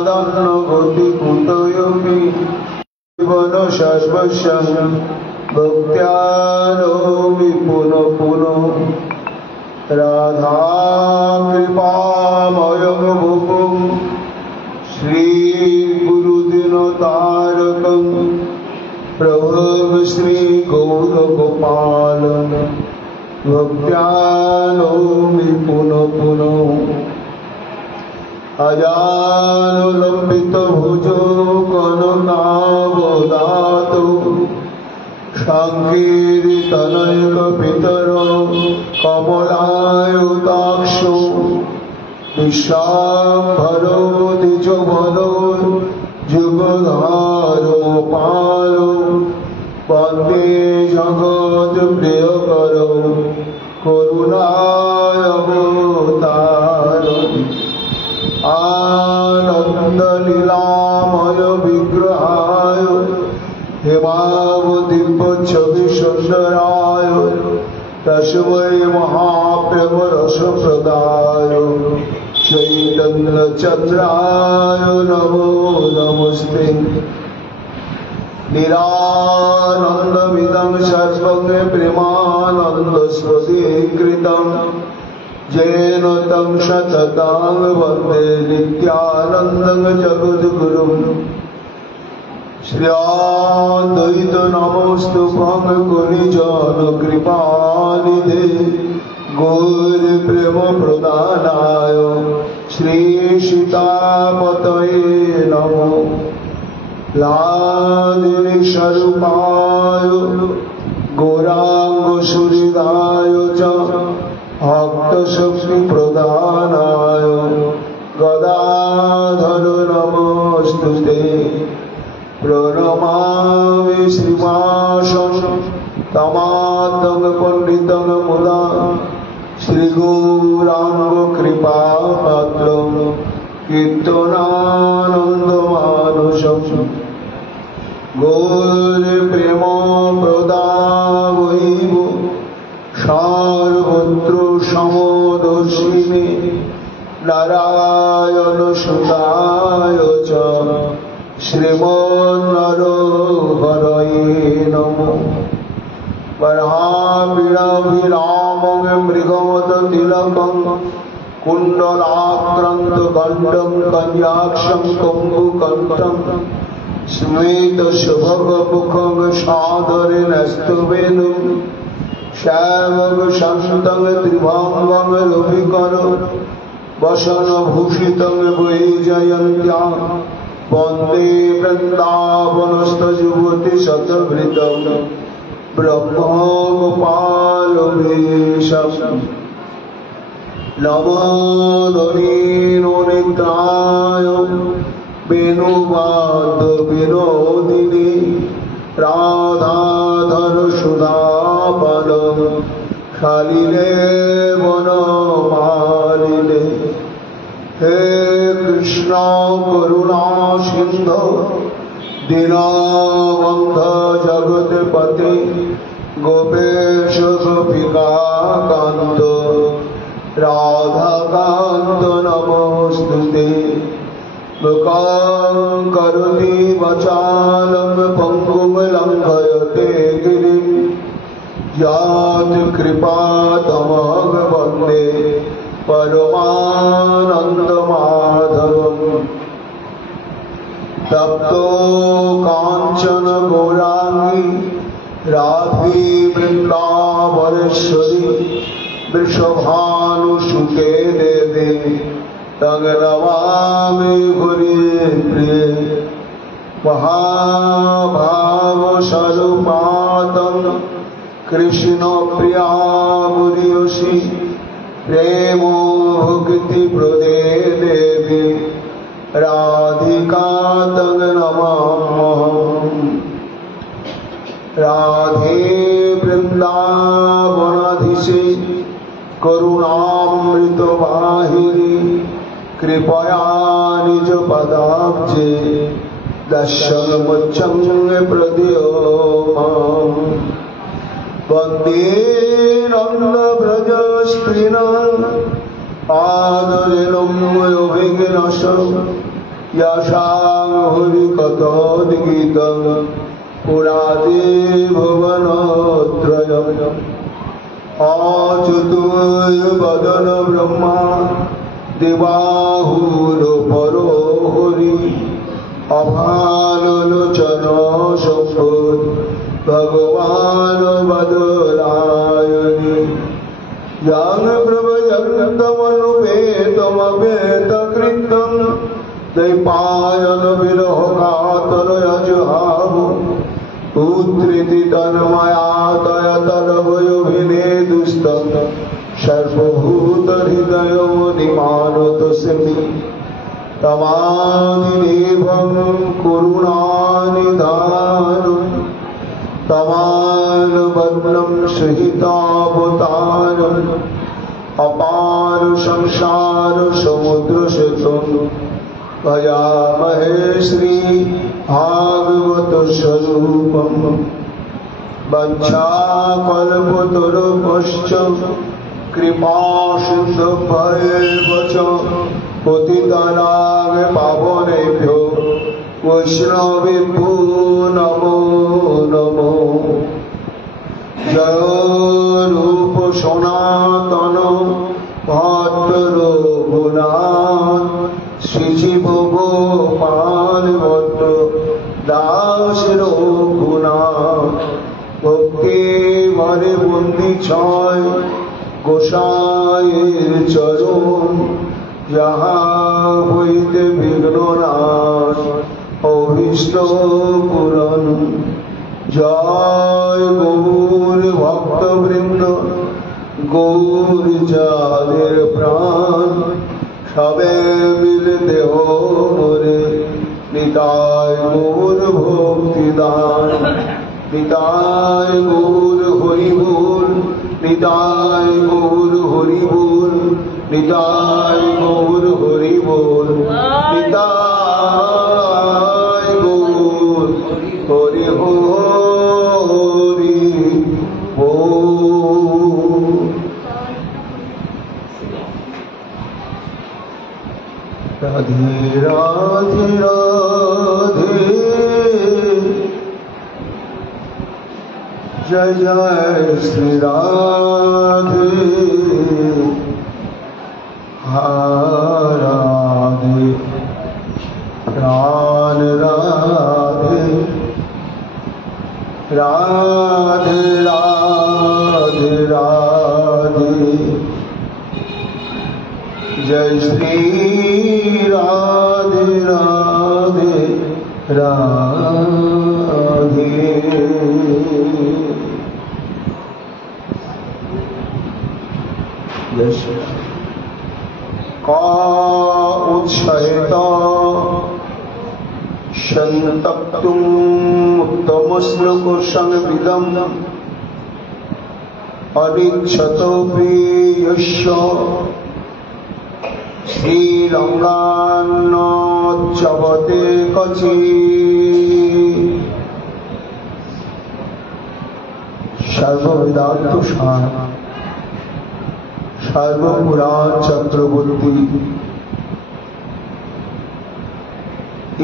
गति कुतयोपि जीवन सर्वस्वं भक्त्यानोमि पुनः पुनः राधा कृपामयं भुवं श्री गुरुदिनतारकं प्रभुं श्री गौरगोपालं भक्त्यानोमि पुनः पुनः अजानुलम्बितभुजो कनकावदातो शङ्कीर्तनैकपितरो कमलायुताक्षो विश्वाम्भरो द्विजबलो जुगधर्मपालो वन्दे जगत्प्रियकरो करुणावतारो आनन्दलीलामय विग्रहाय हेमावदिव्यच्छविसुन्दराय तस्मै महाप्रेमरसप्रदाय चैतन्यचन्द्राय नमो नमस्ते निरानन्दमिदं सर्वं प्रेमानन्दस्वतीकृतं येन तं सततं वन्दे नित्यानन्दं जगद्गुरुं श्रीयाद्वैत नमोस्तुभं गुरुजनकृपानिधे गौरप्रेमप्रदानाय श्रीसीतापतये नमो लादिनीस्वरूपाय गौराङ्गसुहृदाय च भक्तशक्तिप्रदानाय गदाधर नमोस्तुते प्रणमामि श्रीवासं तमातं पण्डितं मुदा श्रीगौराङ्गकृपापात्रं कीर्तनानन्दमानसं गौरप्रेमप्रदावैव सर्वत्र समदर्शिने नारायणसुताय च श्रीमन्नरहरये नमो वराहमिराभिरामं मृगमदतिलकं कुण्डलाक्रान्तगण्डं कन्याक्षं कम्बुकण्ठं स्मितशुभगमुखं सादरेण स्तवेनुं श्यामं शान्तं त्रिभङ्गं रविकरं वसनभूषितं वैजयन्त्या वन्दे वृन्दावनस्थयुवतिशतवृतं ब्रह्मगोपालवेशं नमो नलिननेत्राय वेणुवाद्यविनोदिने राधाधरसुधापानं शालिने वनमालिने हे कृष्ण करुणा सिंधु दीनबन्धु जगत्पते गोपेश गोपिकाकान्त राधाकान्त नमोस्तुते मूकं करोति वाचालं पङ्गुं लङ्घयते गिरिं यत्कृपातमं वन्दे परमानन्दमाधवम् तप्तो काञ्चन गौराङ्गी राधी वृन्दावनेश्वरी वृषभानुसुते देवी तं नमामि हरिप्रिये महाभावस्वरूपातं कृष्णप्रिया गुरुयसि प्रेमो भक्तिप्रदे देवी राधिका तं नमाम्यहम् राधे वृन्दावनाधीशे करुणामृतवाहिनी कृपया निजपदाब्जे दर्शनमुच्चं प्रदेयो माम् वन्दे नन्दव्रजस्त्रीणां पादरेणुं विघ्नशं यशां हरिकथोद्गीतं पुरादे भुवनत्रयम् अचतुर्वदन ब्रह्मा देवाहुरो परो हरि अभालोचन सम्पद भगवान् बदलायनि यं प्रभयन्तमनुपेतमवेतकृतं दैपायन विरह कातरयजहाव पुत्रीति तन्मया तयतरवयोभिनेदुस्तं सर्वभूतहृदयोनिमानतस्मि तमादिदेवं करुणानिधानं तमालबद्धं सहितावतारम् अपार संसार समुद्र सेतुं भजामहे श्री भागवत स्वरूपम् वञ्चाकल्पतरुभ्यश्च कृपा सिन्धुभ्येव च पतितानां पावनेभ्यो वैष्णवेभ्यो नमो नमो। जय रूप सनातन भद्र रघुनाथ श्रीजीव गोपाल भद्र दास रघुनाथ भक्ति भरे बंदी छय गोसाईर चरण जहाँ हইতে বিঘ্ন নাশ অভীষ্ট পূরণ। জয় গৌর ভক্তবৃন্দ গৌর যাদের প্রাণ সবে মিলে দেহ মরে নিতাই গৌর ভক্তিদান নিতাই গৌর হরিবোল নিতাই গৌর হরিবোল নিতাই গৌর হরিবোল নিতাই গৌর হরি হরি बोल। राधे राधे राधे जय जय श्री राधे राधे प्राण राधे राधे राधे राधे जय श्री राधे राधे राधे। जय श्री का उत्साहित शन्तक्तुम् उत्तमश्लोकसंविदम् अनिच्छतोऽपि यस्य श्रीरङ्गान्नोच्चवते क्वचित्। सर्ववेदान्तसार सर्वपुराण चक्रवर्ती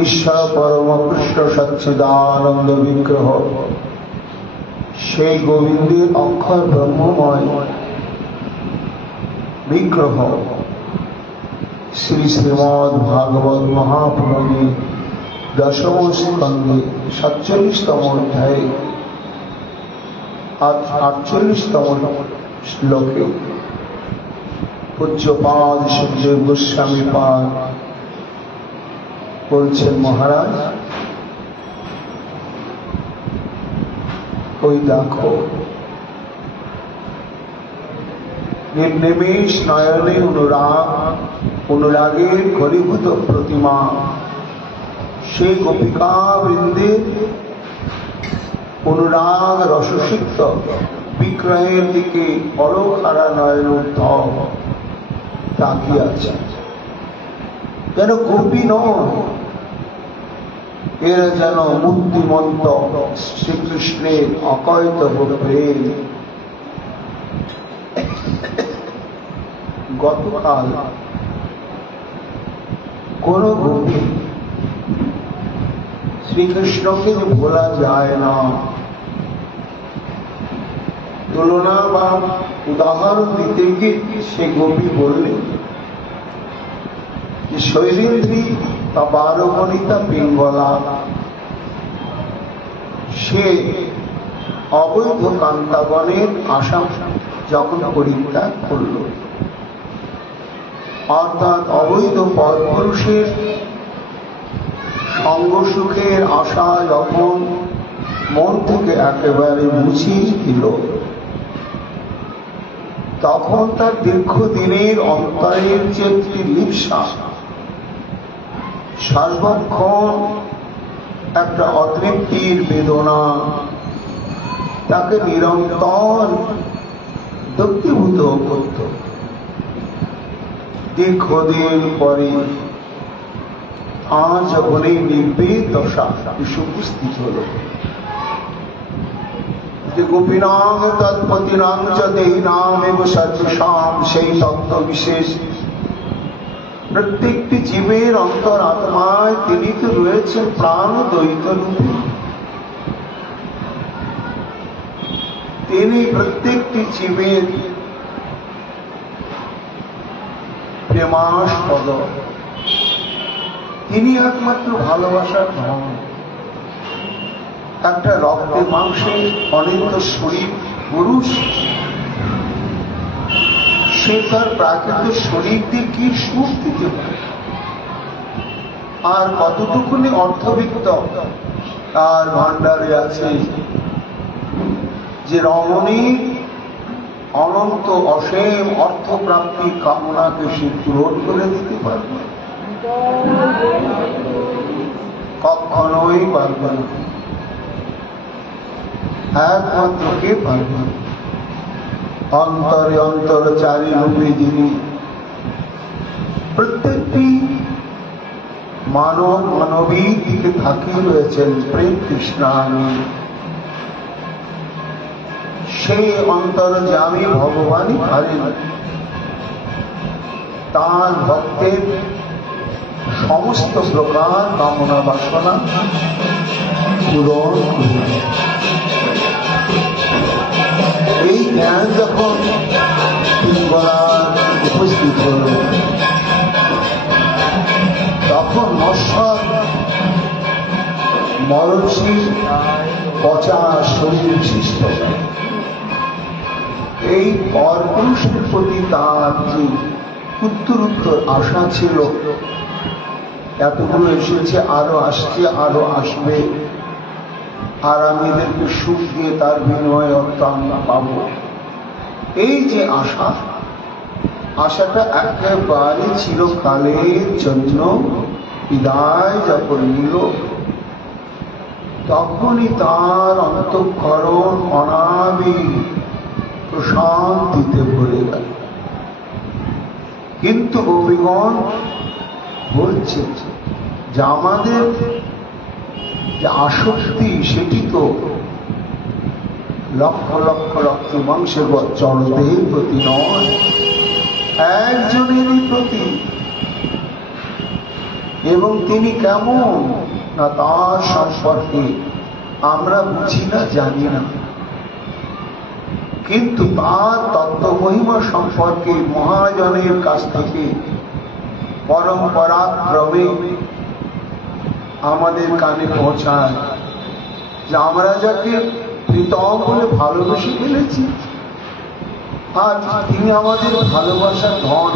ईश्वर परम कृष्ण सच्चिदानंद विग्रह সেই গোবিন্দের অক্ষর ব্রহ্মময় বিগ্রহ শ্রী শ্রীমদ্ ভাগবত মহাপুরাণে দশম স্কন্ধে 47তম অধ্যায়ে 48তম শ্লোকে পূজ্যপাদ সুখদেব গোস্বামী পাদ বলছেন, মহারাজ ওই দেখো নির্নিমেষ নয়নে অনুরাগের ঘনীভূত প্রতিমা সেই গোপিকা বৃন্দের অনুরাগ রসসিক্ত বিগ্রহের দিকে পলকহারা নয়নোদ্ধব তাকিয়ে আছে। যেন গোপী নয়, এরা যেন মূর্তিমন্ত শ্রীকৃষ্ণের অকৈতব প্রেম। গতকাল কোন গোপী শ্রীকৃষ্ণকে যে ভোলা যায় না। তুলনা বা উদাহরণ দিতে গিয়ে সে গোপী বললেন যে শৈলেন্দ্রী বা বারবণিতা পিঙ্গলা সে অবৈধ কান্তাবনের আশা যখন পরিত্যাগ করল, অর্থাৎ অবৈধ পরপুরুষের সঙ্গ সুখের আশা যখন মন থেকে একেবারে মুছিয়ে দিল, তখন তার দীর্ঘদিনের অন্তরের যে একটি লিপ্সা, সর্বক্ষণ একটা অতৃপ্তির বেদনা তাকে নিরন্তর দগ্ধীভূত করত। দীর্ঘদিন পরে আর যখন এই নির্বেদ দশা এসে উপস্থিত হল, যে গোপীনাং তৎপতিনাং চ দেহিনাম এব সদৃশাম, সেই তত্ত্ব বিশেষ প্রত্যেকটি জীবের অন্তর আত্মায় তিনি তো রয়েছেন প্রাণ দ্বৈত রূপে। তিনি প্রত্যেকটি জীবের প্রেমাস্পদ, তিনি একমাত্র ভালোবাসার ধন। একটা রক্তে মাংসে অনিত্য শরীর পুরুষ, সে তার প্রাকৃতিক শরীর দিয়ে কি সুখ দিতে পারে, আর কতটুকুনি অর্থবিত্ত তার ভান্ডারে আছে যে রমণী অনন্ত অসীম অর্থপ্রাপ্তির কামনাকে সে পূরণ করে দিতে পারবে? কখনোই পারবে না। একমাত্র কে পারবে? অন্তরে অন্তরচারী রূপে যিনি প্রত্যেকটি মানব মানবী দিকে থাকিয়ে রয়েছেন প্রেম কৃষ্ণানি, সেই অন্তর্যামী ভগবানই পারেন তার ভক্তের সমস্ত প্রকার কামনা বাসনা পূরণ করবেন। এই জ্ঞান যখন পিঙ্গলার উপস্থিত হল, তখন নশ্বর মরণশীল পচা শরীর বিশিষ্ট এই পরপুরুষের প্রতি তার যে উত্তরোত্তর আশা ছিল, এতগুলো এসেছে, আরো আসছে, আরো আসবে, আর আমি এদেরকে সুখ দিয়ে তার বিনিময়ে অর্থ আমরা পাব, এই যে আশা, আশাটা একেবারে চিরকালের জন্য বিদায় যখন নিল, তখনই তার অন্তঃকরণ অনাবিল প্রশান্তিতে ভরে গেল। কিন্তু গোপীগণ বলছে যে আমাদের যে আসক্তি, সেটি তো লক্ষ লক্ষ রক্ত মাংসের চরদেহের প্রতি নয়, একজনেরই প্রতি। এবং তিনি কেমন না তার সম্পর্কে আমরা বুঝি না, জানি না, কিন্তু তার তত্ত্ব মহিমা সম্পর্কে মহাজনের কাছ থেকে পরম্পরাক্রমে আমাদের কানে পৌঁছায় যে আমরা যাকে প্রীতম বলে ভালোবেসে ফেলেছি, আজ তিনি আমাদের ভালোবাসার ধন,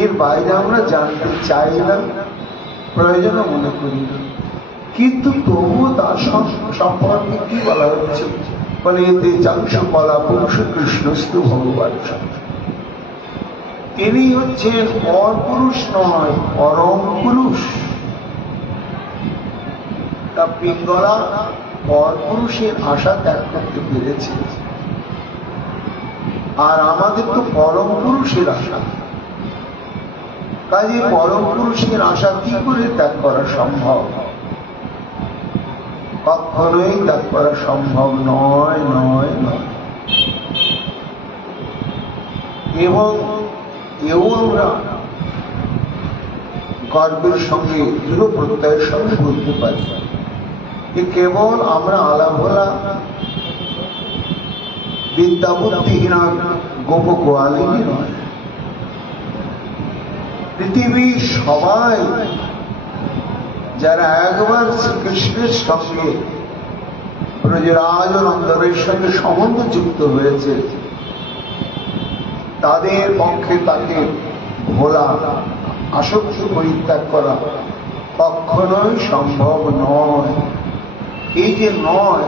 এর বাইরে আমরা জানতে চাই না, প্রয়োজনও মনে করি না। কিন্তু তবুও তার সম্পর্কে কি বলা হচ্ছে, বলে এতে চাংশ বলা পুরুষ কৃষ্ণস্তু ভগবান। তিনি হচ্ছেন পরপুরুষ নয়, পরম পুরুষ। তা পিঙ্গলা পরপুরুষের আশা ত্যাগ করতে পেরেছে, আর আমাদের তো পরম পুরুষের আশা। কাজে পরম পুরুষের আশা কি করে ত্যাগ করা সম্ভব? কখনোই ত্যাগ করা সম্ভব নয়, নয়, নয়। এবং এও আমরা গর্বের সঙ্গে দৃঢ় প্রত্যয়ের সঙ্গে বলতে পারি এ কেবল আমরা আলাভোলা বিদ্যাবুদ্ধিহীনা গোপ গোয়ালিনী নয়, পৃথিবীর সবাই যারা একবার শ্রীকৃষ্ণের সঙ্গে ব্রজরাজ নন্দনের সঙ্গে সম্বন্ধ যুক্ত হয়েছে, তাদের পক্ষে তাকে ভোলা, আসক্তি পরিত্যাগ করা কখনোই সম্ভব নয়। এই যে নয়,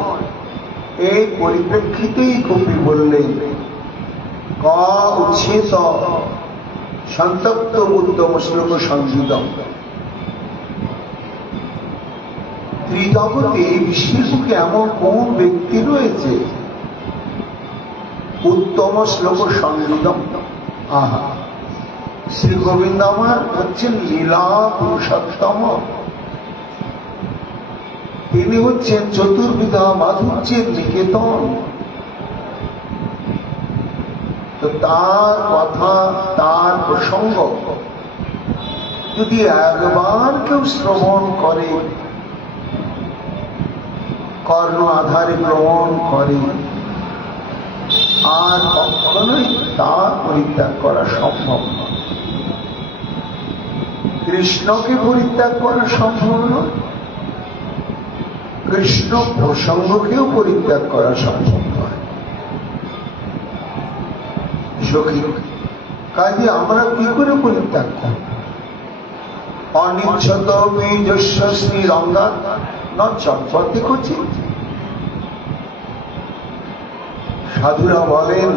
এই পরিপ্রেক্ষিতেই কবি বললেন, ক উচ্ছেদ সন্তপ্ত উত্তম শ্লোক সংযুতম। ত্রিজগতে বিশ্বের বুকে এমন কোন ব্যক্তি রয়েছে উত্তম শ্লোক সংযুতম? আহা, শ্রী গোবিন্দ আমার হচ্ছেন লীলা পুরুষোত্তম। তিনি হচ্ছেন চতুর্বিধা মাধুর্যের নিকেতন। তো তার কথা, তার প্রসঙ্গ যদি একবার কেউ শ্রবণ করে, কর্ণ আধারে গ্রহণ করে, আর কখনোই তা পরিত্যাগ করা সম্ভব নয়। কৃষ্ণকে পরিত্যাগ করা সম্ভব নয়, কৃষ্ণ প্রসঙ্গকেও পরিত্যাগ করা সম্ভব নয়। সখী, কাজে আমরা কি করে পরিত্যাগ করব? অনিচ্ছত বীজস্ব শ্রী রঙ্গা ন চটপটে করছি। সাধুরা বলেন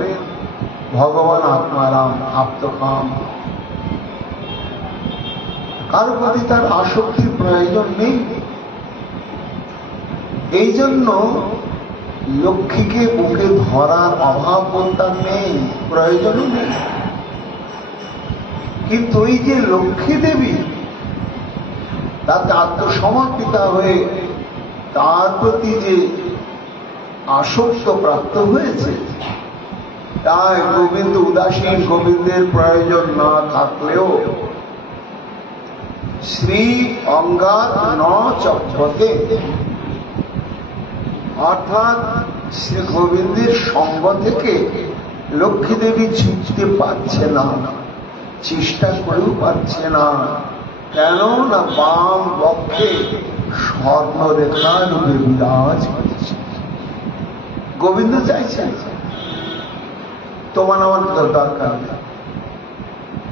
ভগবান আত্মারাম আপ্তকাম, কার প্রতি তার আসক্তির প্রয়োজন নেই। এই জন্য লক্ষ্মীকে বুকে ধরার অভাব তার নেই, প্রয়োজনও নেই। কিন্তু এই যে লক্ষ্মী দেবী তাকে আত্মসমর্পিতা হয়ে তার প্রতি যে আসক্ত প্রাপ্ত হয়েছে, তাই গোবিন্দ উদাসীন, গোবিন্দের প্রয়োজন না থাকলেও শ্রী অঙ্গাত ন চক্ষতে, অর্থাৎ শ্রী গোবিন্দের সঙ্গ থেকে লক্ষ্মী দেবী ছুটতে পারছে না, চেষ্টা করেও পারছে না। কেন না বাম বক্ষে স্বর্ণরেখা রূপে বিরাজ করছে। গোবিন্দ চাইছেন তোমার আমার দরকার নেই,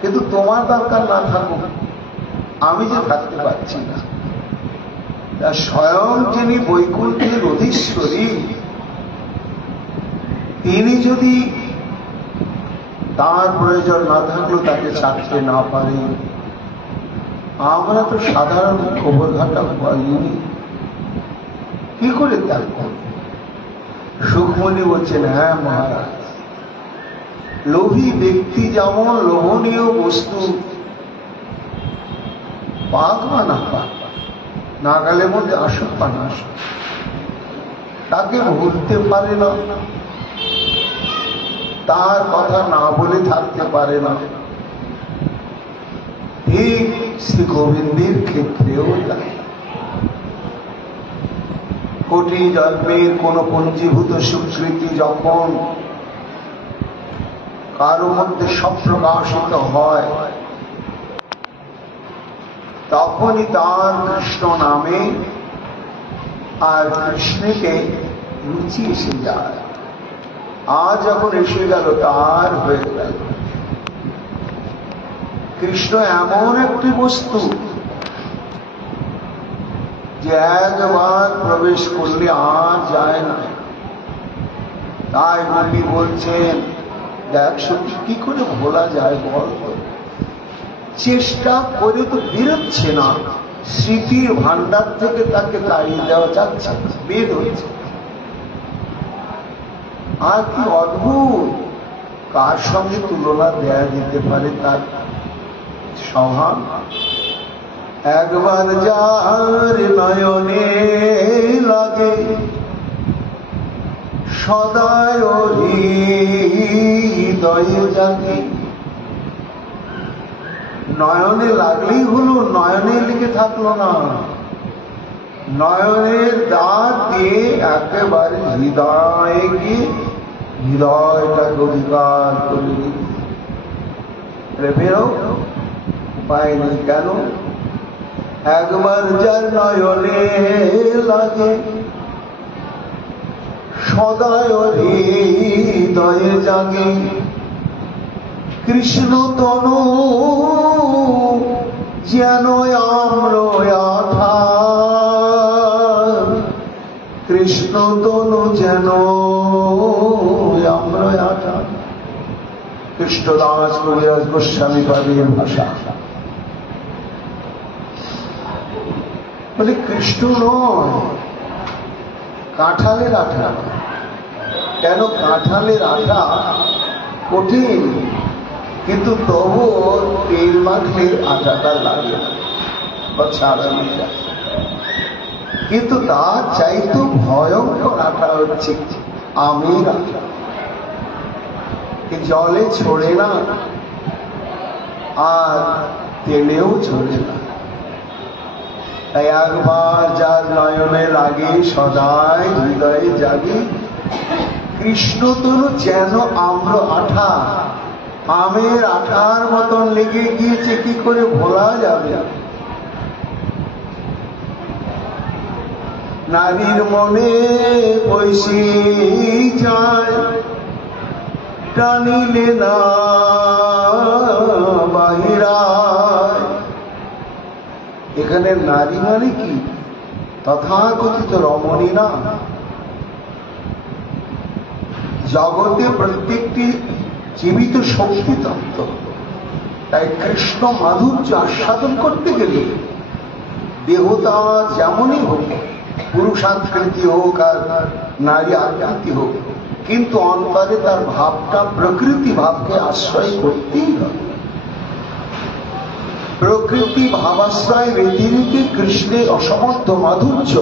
কিন্তু তোমার দরকার না থাকুক, আমি যে থাকতে পারছি না। স্বয়ং যিনি বৈকুণ্ঠের অধীশ্বরী, তিনি যদি তার প্রয়োজন না থাকলেও তাকে ছাড়তে না পারে, আমরা তো সাধারণ গোবরঘাটা পাইনি, কি করে ত্যাগ করব? সুখমণি বলছেন, হ্যাঁ মহারাজ, লোভী ব্যক্তি যেমন লোভনীয় বস্তু পাক বা না পাক, নাগালের মধ্যে আসুক বা না আসুক, তাকে ভুলতে পারে না, তার কথা না বলে থাকতে পারে না। ঠিক শ্রী গোবিন্দের ক্ষেত্রেও তাই। কোটি জন্মের কোন পঞ্জীভূত স্বীকৃতি যখন কারো মধ্যে সপ্রকাশিত হয়, তখনই তার কৃষ্ণ নামে আর কৃষ্ণকে রুচি এসে যায়। আজ যখন এসে গেল, তার হয়ে গেল। কৃষ্ণ এমন একটি বস্তু যে একবার প্রবেশ করলে আর যায় না। তাই গোপী বলছেন, দেখ সত্যি কি করে ভোলা যায় বল? চেষ্টা করে তো বেরোচ্ছে না, স্মৃতির ভান্ডার থেকে তাকে তাড়িয়ে দেওয়া যাচ্ছে, বের হয়েছে। আর কি অদ্ভুত, কার সঙ্গে তুলনা দেয়া যেতে পারে তার স্বভাব? একবার যার নয়নে লাগে সদায় হৃদয়ে জাগে। নয়নে লাগলেই হলো, নয়নে লেগে থাকলো না, নয়নের দাঁত দিয়ে একেবারে হৃদয়ে গিয়ে হৃদয়টাকে অধিকার করে প্রেমেরও উপায় নেই। কেন? একবার যার নয়নে লাগে সদায় হৃদয়ে জাগে কৃষ্ণ তনু যেন আম্র আঠা, কৃষ্ণ তনু যেন আম্র আঠা। কৃষ্ণদাস কবিরাজ গোস্বামী পাদের ভাষা। বলে কৃষ্ণ নয়, কাঁঠালের আঠা। কেন? কাঁঠালের আঠা কঠিন, কিন্তু তবু তেল মাখলে আঠাটা লাগে বা ছাড়ানো যায়। কিন্তু তার চাইতো ভয়ঙ্কর আঠা হচ্ছে আমের আঠা। জলে ছড়ে না আর তেলেও ছড়ে না। তাই একবার যার নয়নে লাগে সদাই হৃদয়ে জাগে কৃষ্ণ তনু যেন আম্র আঠা। আমের আঠার মতন লেগে গিয়েছে, কি করে ভোলা যাবে? নারীর মনে বৈশি যায় টানিলে না বাহিরায়। এখানে নারী মানে কি? তথাকথিত রমণী না। জগতে প্রত্যেকটি জীবিত শক্তি তত্ত্ব। তাই কৃষ্ণ মাধুর্য আস্বাদন করতে গেলে দেহতা যেমনই হোক, পুরুষাকৃতি হোক আর নারী আকৃতি হোক, কিন্তু অন্তরে তার ভাবটা প্রকৃতি ভাবকে আশ্রয় করতেই হবে। প্রকৃতি ভাবাশ্রয় ব্যতিরিকে কৃষ্ণের অসমর্থ মাধুর্য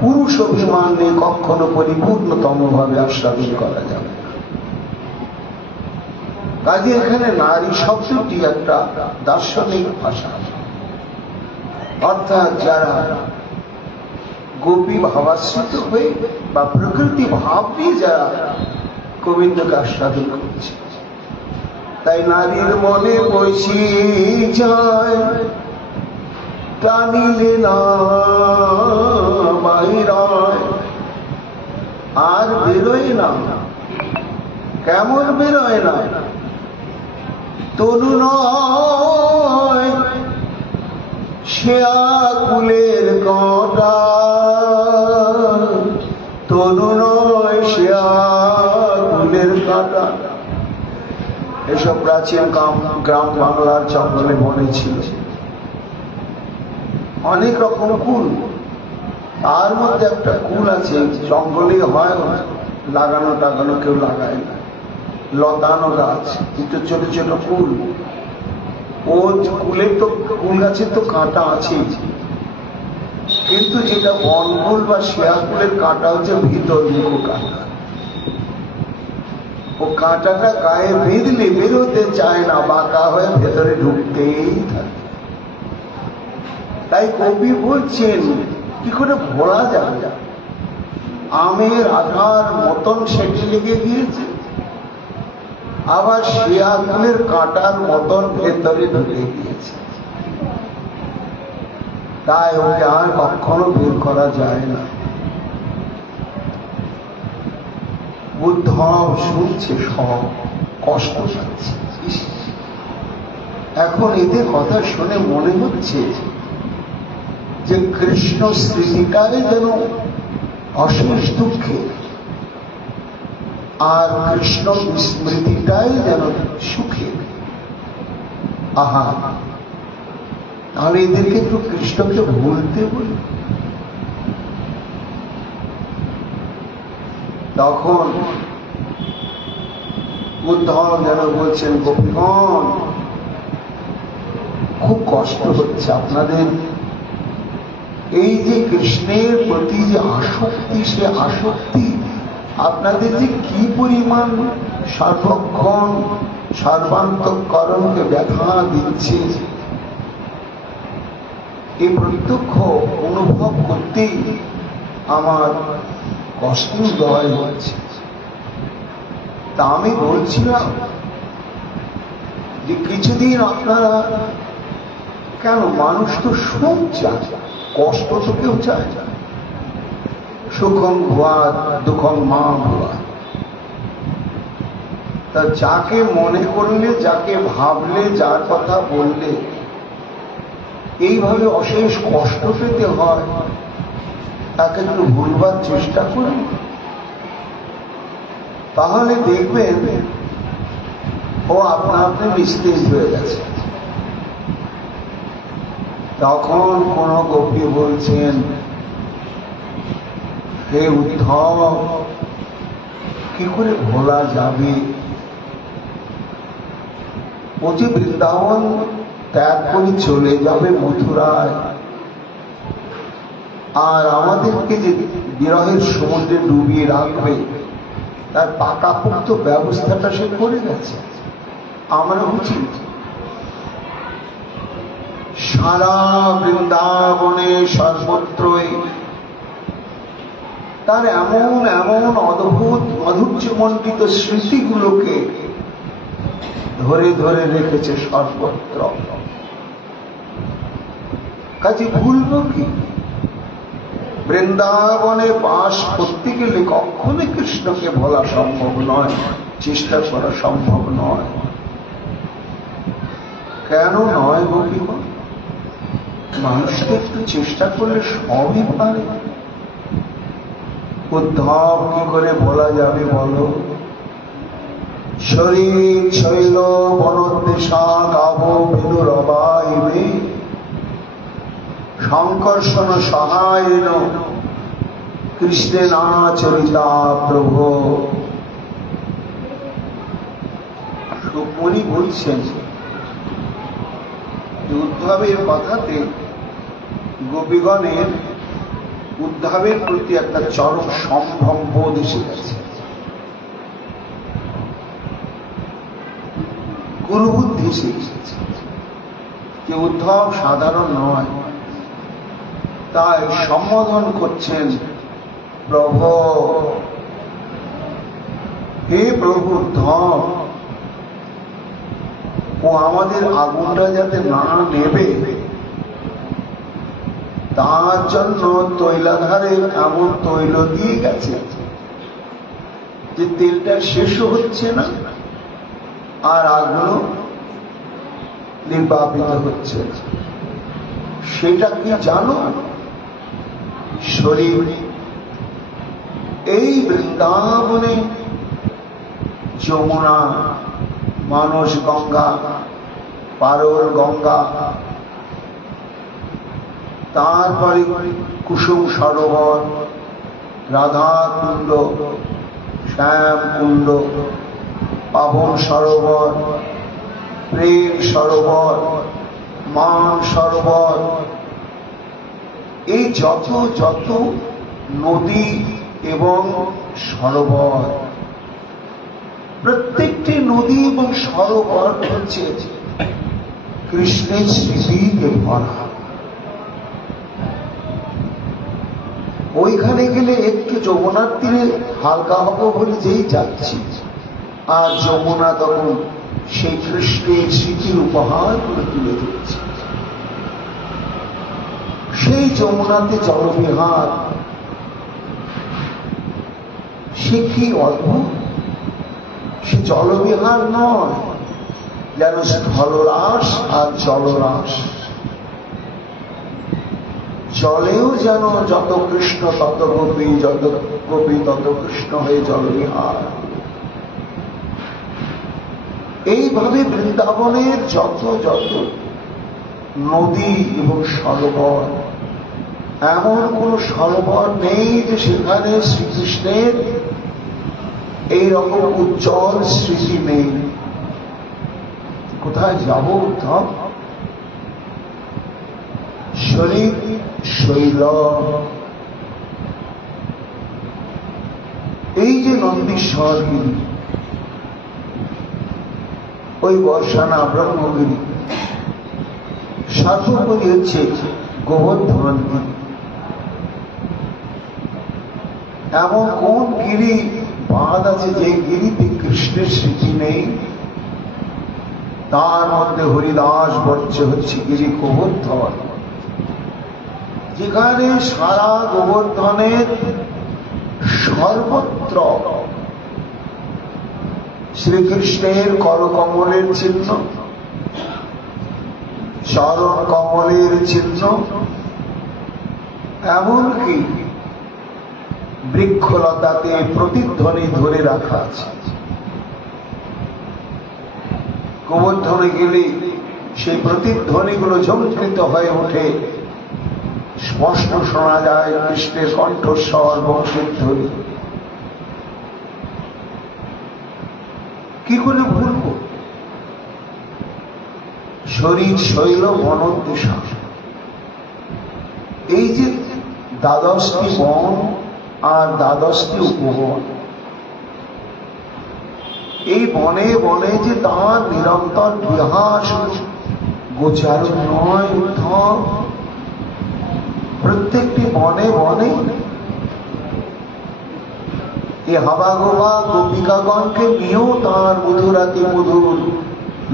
পুরুষ অভিমানে কখনো পরিপূর্ণতম ভাবে আস্বাদন করা যাবে না। কাজে এখানে নারী শব্দটি একটা দার্শনিক ভাষা, অর্থাৎ যারা গোপী ভাবাশ্রিত হয়ে বা প্রকৃতি ভাব নিয়ে যারা গোবিন্দকে আস্বাদন করছে। তাই নারীর মনে বসি যায় টানিলে না বাইরায়, আর বেরোয় না। কেমন বেরোয় না? তরু নয় সে আকুলের কাঁটা, তরু নয় সে আকুলের কাঁটা। এসব প্রাচীন গ্রাম বাংলার জঙ্গলে বনে ছিল অনেক রকম কুল। তার মধ্যে একটা কুল আছে, জঙ্গলে হয়, লাগানো টাগানো কেউ লাগায় না, লতানো গাছ, কিন্তু ছোট ছোট কুল। ও কুলের তো কুল গাছের তো কাঁটা আছে, কিন্তু যেটা বনকুল বা শেয়া কুলের কাঁটা হচ্ছে ভিতর মুখো কাঁটা। ও কাঁটাটা গায়ে বেঁধলে বেরোতে চায় না, বাঁকা হয়ে ভেতরে ঢুকতেই থাকে। তাই কবি বলছেন কি করে ভোলা যাবে? আমের আঠার মতন সেটি লেগে গিয়েছে, আবার শিয়াকুলের কাঁটার মতন ভেতরে ঢুকে গিয়েছে। তাই ওকে আর কখনো বের করা যায় না। উদ্ধব শুনছে, সব কষ্ট পাচ্ছে। এখন এদের কথা শুনে মনে হচ্ছে যে কৃষ্ণ স্মৃতিটাই যেন অশেষ দুঃখে, আর কৃষ্ণ স্মৃতিটাই যেন সুখে। আহা, তাহলে এদেরকে একটু কৃষ্ণকে ভুলতে বলি। তখন উদ্ধব যেন বলছেন, গোপীগণ খুব কষ্ট হচ্ছে আপনাদের। এই যে কৃষ্ণের প্রতি যে আসক্তি, সে আসক্তি আপনাদের যে কি পরিমাণ সর্বক্ষণ সর্বান্তঃকরণকে ব্যথা দিচ্ছে। এই প্রত্যক্ষ অনুভব করতেই আমার কষ্ট উদয় হচ্ছে। তা আমি বলছিলাম যে কিছুদিন আপনারা কেন, মানুষ তো সুখ চায়, কষ্ট তো কেউ চায় না। সুখং ভুয়াৎ দুঃখং মা ভুয়াৎ। তা যাকে মনে করলে, যাকে ভাবলে, যার কথা বললে এইভাবে অশেষ কষ্ট পেতে হয়, তাকে একটু ভুলবার চেষ্টা করুন, তাহলে দেখবেন ও আপনা আপনি নিস্তেজ হয়ে গেছে। তখন কোন গোপী বলছেন, হে উদ্ধব, কি করে ভোলা যাবে? ও যে বৃন্দাবন ত্যাগ করে চলে যাবে মথুরায়, আর আমাদেরকে যে বিরহের সমুদ্রে ডুবিয়ে রাখবে, তার পাকাপোক্ত ব্যবস্থাটা সে করে গেছে। আমরা উচিত সারা বৃন্দাবনে সর্বত্রই তার এমন এমন অদ্ভুত মাধুর্যমণ্ডিত স্মৃতিগুলোকে ধরে ধরে রেখেছে সর্বত্র। কাজে ভুলব কি? বৃন্দাবনে বাস করতে গেলে কখনো কৃষ্ণকে ভোলা সম্ভব নয়, চেষ্টা করা সম্ভব নয়। কেন নয় গোপীগণ? মানুষকে একটু চেষ্টা করলে সবই পারে। উদ্ধব কি করে বলা যাবে বলো? শরীর শৈল বনোদ্দেশা গাব বিনুরবাইবে সংকর্ষণ সহায়েন কৃষ্ণেনাচরিতা প্রভু। উনি বলছেন উদ্ধবের কথাতে গোপীগণের উদ্ধবের প্রতি একটা চরম সম্ভ্রম বোধ এসে গেছে, গুরুবুদ্ধি এসে গেছে যে উদ্ধব সাধারণ নয়। তাই সম্বোধন করছেন, প্রভু, হে প্রভু উদ্ধব, ও আমাদের আগুনটা যাতে না নেবে তার জন্য তৈলাধারে এমন তৈল দিয়ে গেছে যে তেলটা শেষও হচ্ছে না, আর আগুনও নির্বাপিত হচ্ছে। সেটা কি জানো? শরীর এই বৃন্দাবনে যমুনা, মানস গঙ্গা, পারল গঙ্গা, তারপরে কুসুম সরোবর, রাধা কুণ্ড, শ্যাম কুণ্ড, পাবন সরোবর, প্রেম সরোবর, মান সরোবর, এই যত যত নদী এবং সরোবর, প্রত্যেকটি নদী এবং সরোবর হচ্ছে কৃষ্ণের স্মৃতিতে ভরা। ওইখানে গেলে একটু যমুনার তীরে হালকা হবো বলে যেই যাচ্ছি, আর যমুনা তখন সেই কৃষ্ণের স্মৃতির উপহার করে তুলে দিচ্ছে। সেই যমুনাতে জলবিহার, সে কি অদ্ভুত! সে জলবিহার নয়, যেন স্থলরাস আর জলরাস। জলেও যেন যত কৃষ্ণ তত গোপী, যত গোপী তত কৃষ্ণ হয়ে জলবিহার। এইভাবে বৃন্দাবনের যত যত নদী এবং সরোবর, এমন কোন সরোবর নেই যে সেখানে শ্রীকৃষ্ণের এইরকম উজ্জ্বল স্মৃতি নেই। কোথায় যাব উদ্ধব? শরীর শৈল, এই যে নন্দীশ্বর গিরি, ওই বর্ষানা ব্রহ্মগিরি, সর্বোপরি হচ্ছে গোবর্ধন গিরি। এমন কোন গিরি বাদ আছে যে গিরিতে কৃষ্ণের স্মৃতি নেই? তার মধ্যে হরিদাস বর্জ্য হচ্ছে গিরি গোবর্ধন, যেখানে সারা গোবর্ধনের সর্বত্র শ্রীকৃষ্ণের করকমলের চিহ্ন, চরণ কমলের চিহ্ন, এমনকি বৃক্ষলতাতে প্রতিধ্বনি ধরে রাখা আছে। গোবর্ধনে গেলে সেই প্রতিধ্বনিগুলো ঝঙ্কৃত হয়ে ওঠে, স্পষ্ট শোনা যায় কৃষ্ণের কণ্ঠস্বর, বংশের ধ্বনি। কি করে ভুলব? শরীর শৈল বনদ্দেশা, এই যে দ্বাদশটি বন আর দ্বাদশটি উপবন, এই বনে বনে যে তাঁর নিরন্তর বিহাস গোচারণ নয়, উদ্ধব। প্রত্যেকটি বনে বনে এই হাবাগোবা গোপিকাগণকে নিয়েও তাঁর মধুরাতি মধুর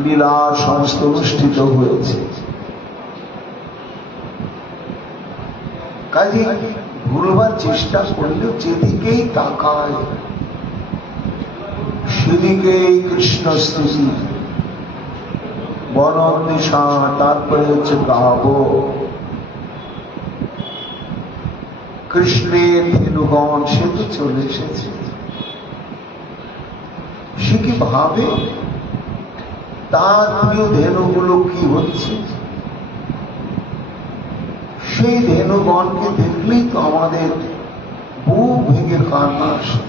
লীলা সমস্ত অনুষ্ঠিত হয়েছে। কাজে ভুলবার চেষ্টা করলেও যেদিকেই তাকায় সেদিকেই কৃষ্ণ স্তুতি, বনন্দিশা, তারপরে হচ্ছে গাব, কৃষ্ণের ধেনুগণ, সে তো চলে এসেছে। সে কি ভাবে তার প্রিয় ধেনুগুলো কি হচ্ছে? সেই ধেনুগণকে দেখলেই তো আমাদের বুক ভেঙে কান্না আসে,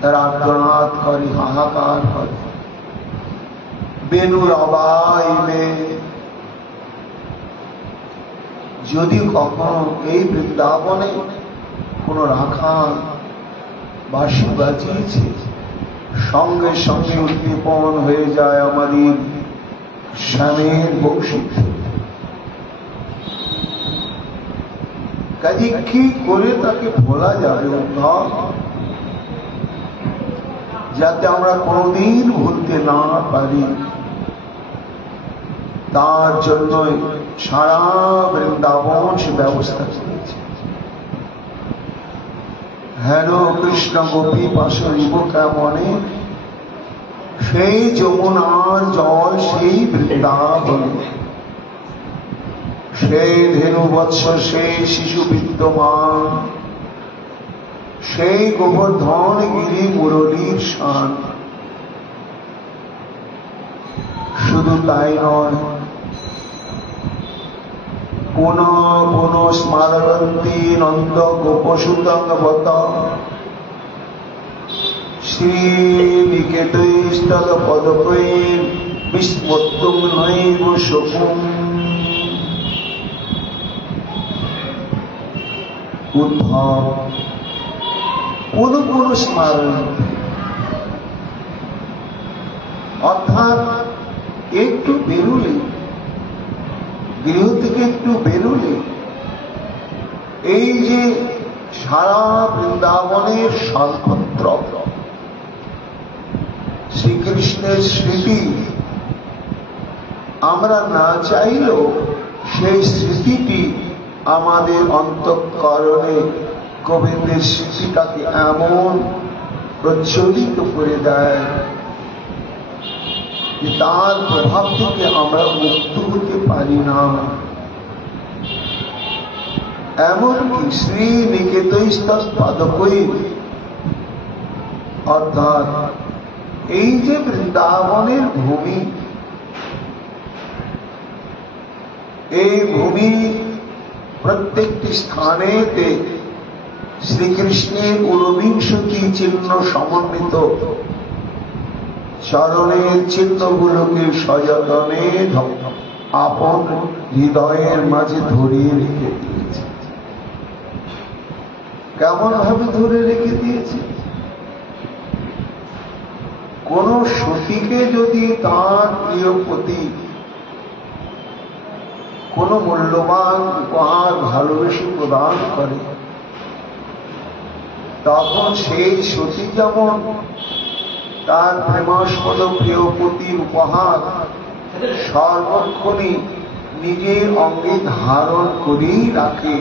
তারা আর্তনাদ করে, হাহাকার করে, বেনুর আওয়াজে। যদি কখনো এই বৃন্দাবনে কোন রাখাল বাঁশি বাজিয়েছে, সঙ্গে সঙ্গে উদ্দীপন হয়ে যায় আমাদের শ্যামের বংশী। কাজে কি করে তাকে ভোলা যাবে? যাতে আমরা কোনদিন ভুলতে না পারি, তার জন্য সারা বৃন্দাবন সে ব্যবস্থা করেছে। হেন কৃষ্ণ গোপী পাশরিব কেমনে, সেই যমুনার জল সেই বৃন্দাবন, সেই ধেনু বৎস, সেই শিশু বিদ্যমান, সেই গোবর্ধন গিরি মুরলীর শান। শুধু তাই নয়, পুনঃ পুনঃ স্মারয়ন্তি নন্দ গোপসুতঙ্গবত শ্রীনিকেতৈস্তদ পদকৈর বিস্মত্তুম নৈব শকুম। উদ্ধব পুনঃ পুনঃ স্মারণ, অর্থাৎ একটু বেরুলে, গৃহ থেকে একটু বেরুলে এই যে সারা বৃন্দাবনের সর্বত্র শ্রীকৃষ্ণের স্মৃতি, আমরা না চাইলেও সেই স্মৃতিটি আমাদের অন্তঃকরণে গোবিন্দের স্মৃতিটাকে এমন প্রজ্বলিত করে দেয় যে তার প্রভাব থেকে আমরা মুক্ত হতে পারি না। এমনকি শ্রী নিকেতৈস্তৎ পাদকৈ, অর্থাৎ এই যে বৃন্দাবনের ভূমি, এই ভূমি প্রত্যেকটি স্থানেতে শ্রীকৃষ্ণের ঊনবিংশতি চিহ্ন সমন্বিত চরণের চিহ্নগুলোকে সযতনে আপন হৃদয়ের মাঝে ধরিয়ে রেখে দিয়েছে। কেমন ভাবে ধরে রেখে দিয়েছে? কোন সতীকে যদি তার প্রিয়পতি কোন মূল্যবান উপহার ভালোবেসে প্রদান করে, তখন সেই সতী যেমন তার প্রেমাস্পদ প্রিয়পতির উপহার সর্বক্ষণই নিজের অঙ্গে ধারণ করেই রাখে,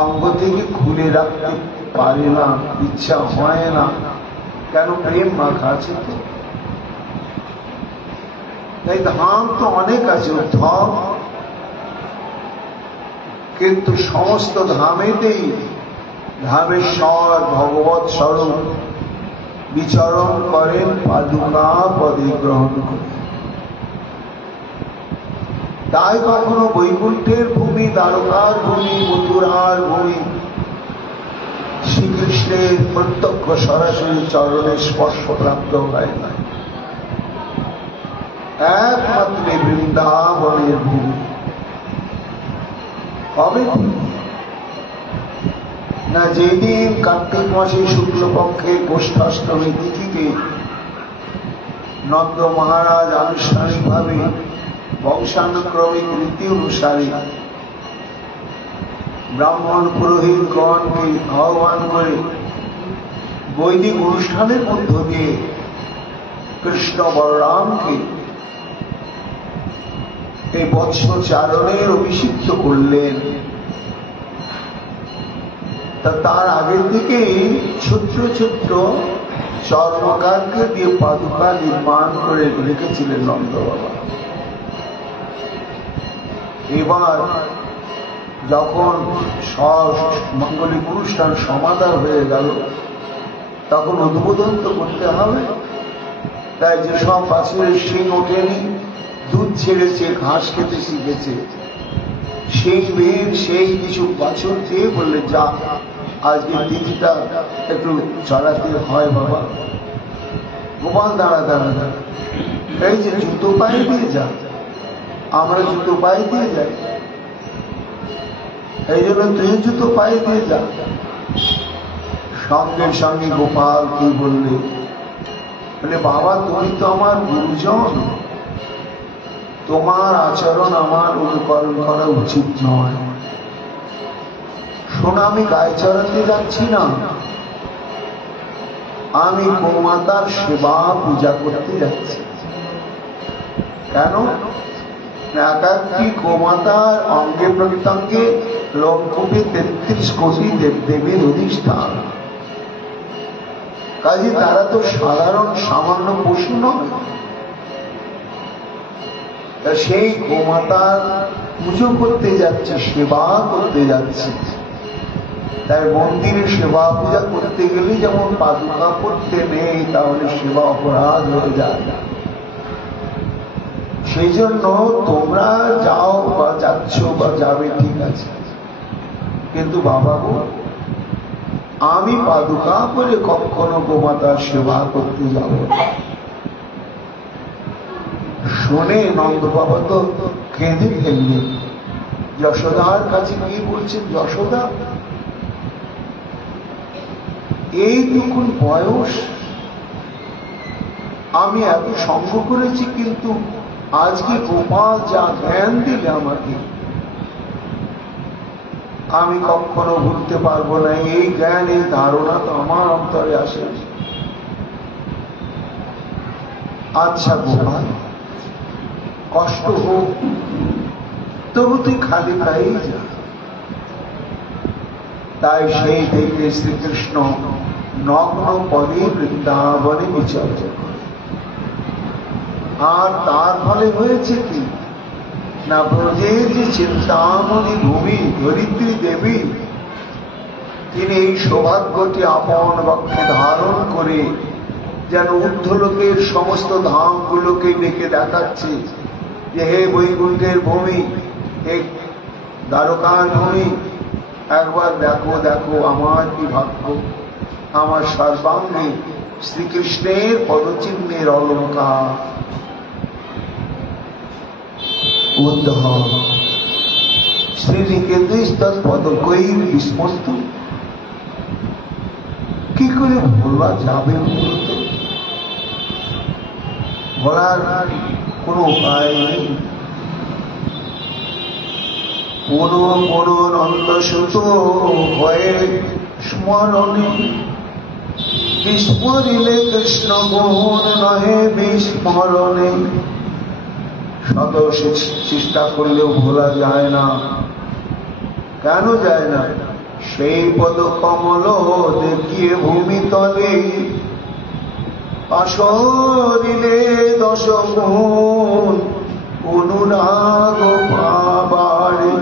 অঙ্গ থেকে খুলে রাখতে পারে না, ইচ্ছা হয় না। কেন? প্রেম মাখা আছে তো। তাই ধাম তো অনেক আছে উদ্ধব, কিন্তু সমস্ত ধামেতেই ধামেশ্বর ভগবৎ স্বরূপ বিচরণ করেন পাদুকা পদে গ্রহণ করে। তাই কখনো বৈকুণ্ঠের ভূমি, দ্বারকার ভূমি, মথুরার ভূমি শ্রীকৃষ্ণের প্রত্যক্ষ সরাসরি চরণে স্পর্শ প্রাপ্ত হয় না, একমাত্র বৃন্দাবনের ভূমি। কবে না? যেদিন কার্তিক মাসে শুক্লপক্ষের গোষ্ঠাষ্টমী তিথিতে নন্দ মহারাজ আনুষ্ঠানিকভাবে বংশানুক্রমিক রীতি অনুসারে ব্রাহ্মণ পুরোহিতগণকে আহ্বান করে বৈদিক অনুষ্ঠানের মধ্য দিয়ে কৃষ্ণ বলরামকে এই বৎসচারণের অভিষিক্ত করলেন। তার আগে থেকেই ছোট্ট ছোট্ট চর্মকারকে দিয়ে পাদুকা নির্মাণ করে রেখেছিলেন নন্দ বাবা। এবার যখন সব মঙ্গলিক অনুষ্ঠান সমাদর হয়ে গেল, তখন উদ্বোধন তো করতে হবে। তাই যেসব বাছুরের শিং ওঠেনি, দুধ ছেড়েছে, ঘাস খেতে শিখেছে, সেই মেয়ের সেই কিছু বাছুর দিয়ে বললে, যা আজকে দিদিটা একটু চড়াতে হয় বাবা। গোপাল দাঁড়া দাঁড়া দাঁড়া, এই যে জুতো পায়ে দিয়ে যা, আমরা জুতো পায়ে দিয়ে যাই, এই জন্য তুই জুতো পায়ে দিয়ে যা। সঙ্গে সঙ্গে গোপাল কি বললে, বলে বাবা তুমি তো আমার গুরুজন, তোমার আচরণ আমার অনুকরণ করা উচিত নয়। শোনো, আমি গায়ে চড়াতে যাচ্ছি না, আমি গোমাতার সেবা পূজা করতে যাচ্ছি। কেন? একাকি গোমাতার অঙ্গে প্রত্যঙ্গে লোককূপে 33 কোটি দেবদেবীর অধিষ্ঠান। কাজে তারা তো সাধারণ সামান্য পশু নয়। সেই গোমাতার পুজো করতে যাচ্ছে, সেবা করতে যাচ্ছে। তাই মন্দিরে সেবা পূজা করতে গেলে যেমন পাদুকা করতে নেই, তাহলে সেবা অপরাধ হয়ে যায়। সেই জন্য তোমরা যাও বা যাচ্ছ বা যাবে, ঠিক আছে, কিন্তু বাবা গো, আমি পাদুকা করে কখনো গোমাতার সেবা করতে যাব না। শুনে নন্দ বাবা তো কেঁদে ফেললেন। যশোদার কাছে গিয়ে বলছেন, যশোদা, এইটুকুন বয়স আমি এত সঙ্গ করেছি, কিন্তু আজকে গোপাল যা জ্ঞান দিলে আমাকে, আমি কখনো ভুলতে পারবো না। এই জ্ঞান, এই ধারণা তো আমার অন্তরে আসে। আচ্ছা গোপাল, কষ্ট হোক, তবু তুই খালি পাই যা। তাই সেই থেকে শ্রীকৃষ্ণ নগ্ন পদে বৃন্দাবনে বিচরণ করে। আর তার ফলে হয়েছে কি না, ব্রজের যে চিন্তামণি ভূমি ধরিত্রী দেবী, তিনি এই সৌভাগ্যটি আপন বক্ষে ধারণ করে যেন ঊর্ধ্বলোকের সমস্ত ধামগুলোকে ডেকে দেখাচ্ছে যে হে বৈকুণ্ঠের ভূমি, হে দ্বারকার ভূমি, একবার দেখো দেখো আমার কি ভাগ্য, আমার সর্বাঙ্গে শ্রীকৃষ্ণের পদচিহ্নের অলঙ্কার। উদ্ধব শ্রীনিকেতন পদকই বিস্মস্ত, কি করে বলা যাবে? বলার কোন উপায় নেই। পুনঃ পুনঃ নন্দসুত হয়ে স্মরণে বিস্মরিলে কৃষ্ণ গুণ নহে বিস্মরণে। শত চেষ্টা করলেও ভোলা যায় না। কেন যায় না? সেই পদ কমল দেখিয়ে ভূমিতলে পাশরিলে দশ গুণ অনুরাগ পাবারে।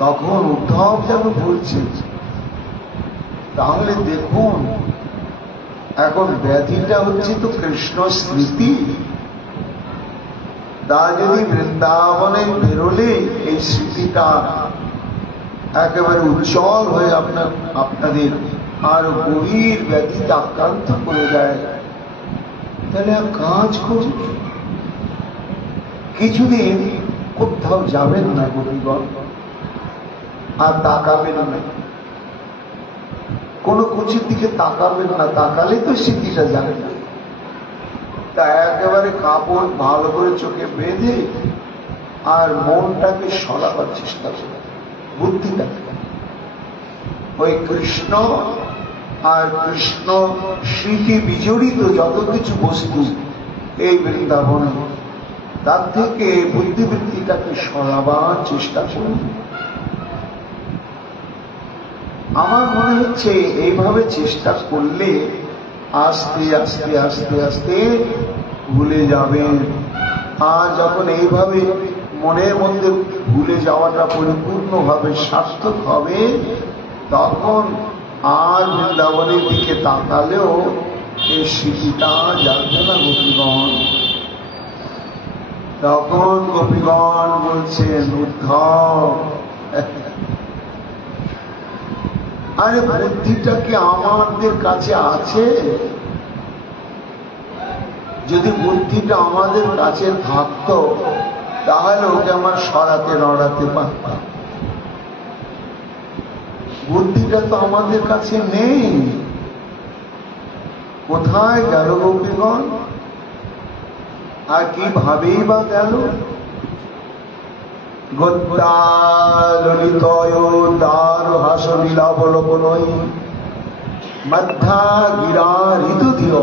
তখন উদ্ধব যেন বলছে, তাহলে দেখুন এখন ব্যাধিটা হচ্ছে তো কৃষ্ণ স্মৃতি। তা যদি বৃন্দাবনে বেরোলে এই স্মৃতিটা একেবারে উজ্জ্বল হয়ে আপনাদের আর গভীর ব্যাধিতে আক্রান্ত করে দেয়, তাহলে এক কাজ করুন, কিছুদিন কোথাও যাবেন না গোপীগণ, আর তাকাবেন না, কোনো কুচির দিকে তাকাবেন না। তাকালে তো স্মৃতিটা যাবে না। তা একেবারে কাপড় ভালো করে চোখে বেঁধে আর মনটাকে সরাবার চেষ্টা করে, বুদ্ধিটাকে ওই কৃষ্ণ আর কৃষ্ণ স্মৃতি বিজড়িত যত কিছু বস্তু এই বৃন্দাবনে, তার থেকে বুদ্ধিবৃত্তিটাকে সরাবার চেষ্টা করুন। আমার মনে হচ্ছে এইভাবে চেষ্টা করলে আস্তে আস্তে আস্তে আস্তে ভুলে যাবেন। আর যখন এইভাবে মনের মধ্যে ভুলে যাওয়াটা পরিপূর্ণভাবে সার্থক হবে, তখন আর বৃন্দাবনের দিকে তাকালেও এই স্মৃতিটা যাবে না গোপীগণ। তখন গোপীগণ বলছেন, উদ্ধব আরে বুদ্ধিটা কি আমাদের কাছে আছে? যদি বুদ্ধিটা আমাদের কাছে থাকতো তাহলে ওকে আমার সরাতে নড়াতে পারতাম। বুদ্ধিটা তো আমাদের কাছে নেই। কোথায় গেল গোপীগণ? আর কিভাবেই বা গেল? ললিতয় দার হাসলীলাবলবনই মধ্যা গিরা ঋতু দিও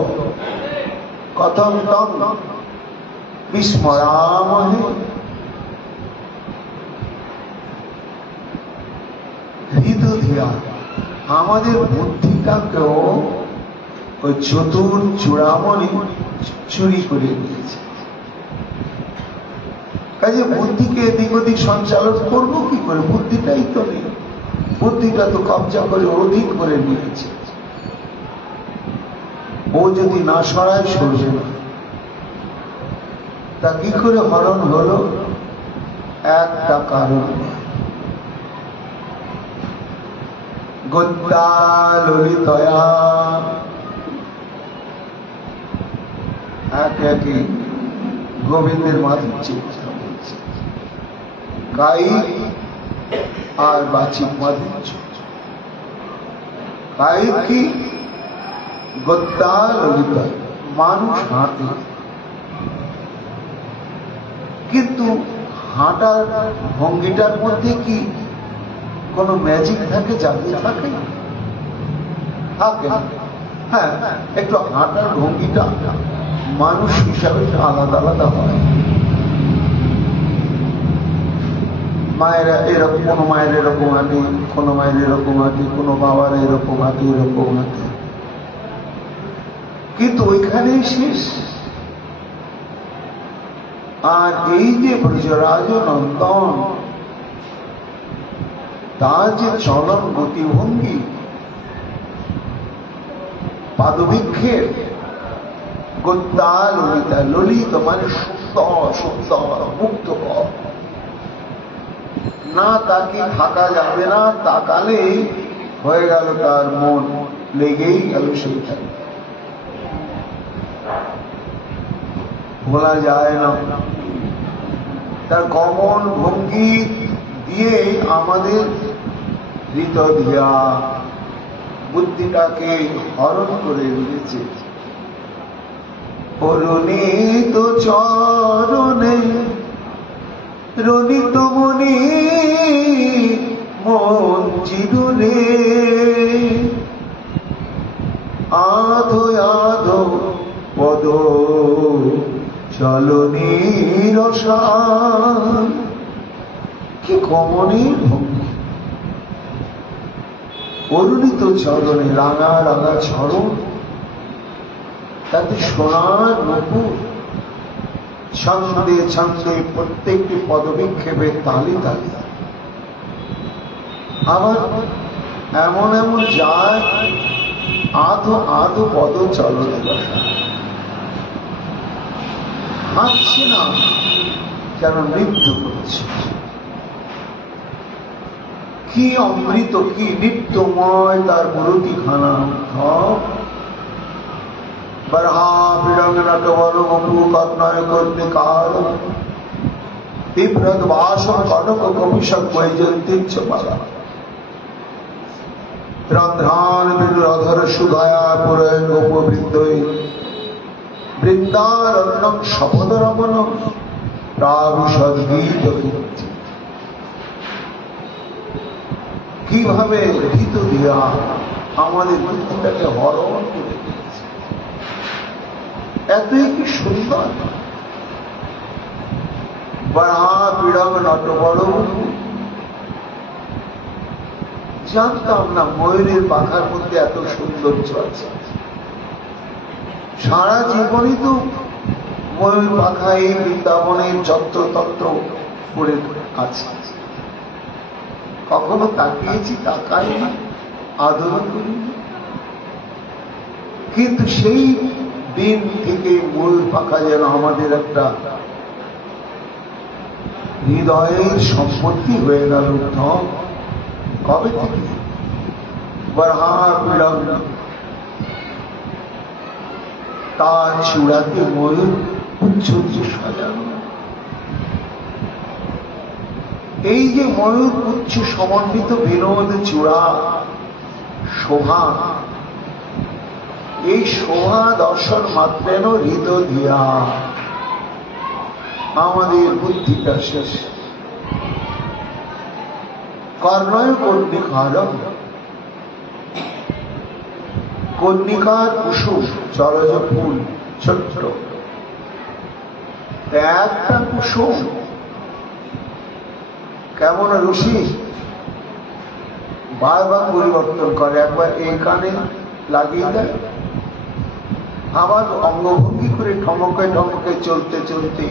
কথম তম বিস্মরামহে। ঋতু দিয়া আমাদের বুদ্ধিটাকেও ওই চতুর চূড়ামণি চুরি করে নিয়েছে। কাজে বুদ্ধিকে এদিক ওদিক সঞ্চালন করবো কি করে? বুদ্ধিটাই তো নেই। বুদ্ধিটা তো কবজা করে অধিক করে নিয়েছে। ও যদি না সরায় সরবে না। তা কি করে হরণ হলো? একটা কারণ, গদ্যা ললিতয়া এক একই গোবিন্দের মাধুর্য কায়িক আর বাচিক মাধুর্য। কায়িক কি? গদ্যা ললিতা, মানুষ হাঁটে, কিন্তু হাঁটার ভঙ্গিটার মধ্যে কি কোনো ম্যাজিক থাকে? জাদু থাকে? থাকে। হ্যাঁ, একটু হাঁটার ভঙ্গিটা মানুষ হিসাবে আলাদা আলাদা হয়। মায়েরা এরকম, কোনো মায়ের এরকম হাঁটে, কোনো মায়ের এরকম হাঁটে, কোনো বাবার এরকম হাঁটে, এরকম হাঁটে, কিন্তু ওইখানেই শেষ। আর এই যে ব্রজরাজ নন্দন, তার যে চলন গতিভঙ্গি, পাদবিক্ষের গদ্যা ললিতা, ললিত মানে সুন্দর সুন্দর মুক্ত। না তাকে থাকা যাবে না, তাকালে হয়ে গেল তার মন লেগেই গেল সেইখানে, বলা যায় না। তার গমন ভঙ্গি দিয়ে আমাদের হৃদয়া বুদ্ধিটাকে হরণ করে নিয়েছে। অরুণিত চরণে রণিত মনি মন চিরুরে আধো আধো পদ চলনী রসায়ন। কি কমনীয় ভঙ্গি! অরুণিত চরণে, রাঙা রাঙা চরণ, তাতে সোনার নূপুর, ছন্দে ছন্দে প্রত্যেকটি পদবিক্ষেপের তালে তালে। আবার এমন এমন যায় আধো আধো পদ চলনে বসা, হাঁটছে না, যেন নৃত্য করছে। কি অমৃত, কি নিত্যময় তার মূর্তিখানা। বরহা বিরঙ্গ নটবর বপু কর্ণয় কর্ণিকার বিভ্রদ বাসম কনক কমিশক বৈজন্তীর্চ বালা রন্ধ্রান বিরধর সুধয়া পুরয় গোপবৃন্দই বৃন্দারণ্যং শপথ রমণ প্রাবিশদ্গীত কীর্তি। কিভাবে গীত দিয়া আমাদের বুদ্ধিটাকে হরণ করে দিয়েছে। এতই কি সুন্দর! বরহা বিড়ং নটবর, জানতাম না ময়ূরের পাখার মধ্যে এত সৌন্দর্য আছে। সারা জীবনই তো ময়ূর পাখা এই বৃন্দাবনের যত্রতত্র পড়ে আছে, কখনো তাকিয়েছি, তাকাই না, আদর করি। কিন্তু সেই দিন থেকে ময়ূর পাখা যেন আমাদের একটা হৃদয়ের সম্পত্তি হয়ে গেল। কবে থেকে? বরহা বিড়ং, তার চূড়াতে ময়ূর উচ্চ সাজানো। এই যে ময়ূর উচ্চ সমন্বিত বিনোদ চূড়া শোভা, এই শোভা দর্শন মাত্রেন হৃদয় দিয়া আমাদের বুদ্ধিটা শেষ। কর্ণয় কর্ণিকার, কর্ণিকার কুসুম চরজ ফুল, ছোট্ট একটা কুসুম কেমন রসিক, বারবার পরিবর্তন করে। একবার এই কানে লাগিয়ে দেয়, আবার অঙ্গভঙ্গি করে ঠমকে ঠমকে চলতে চলতে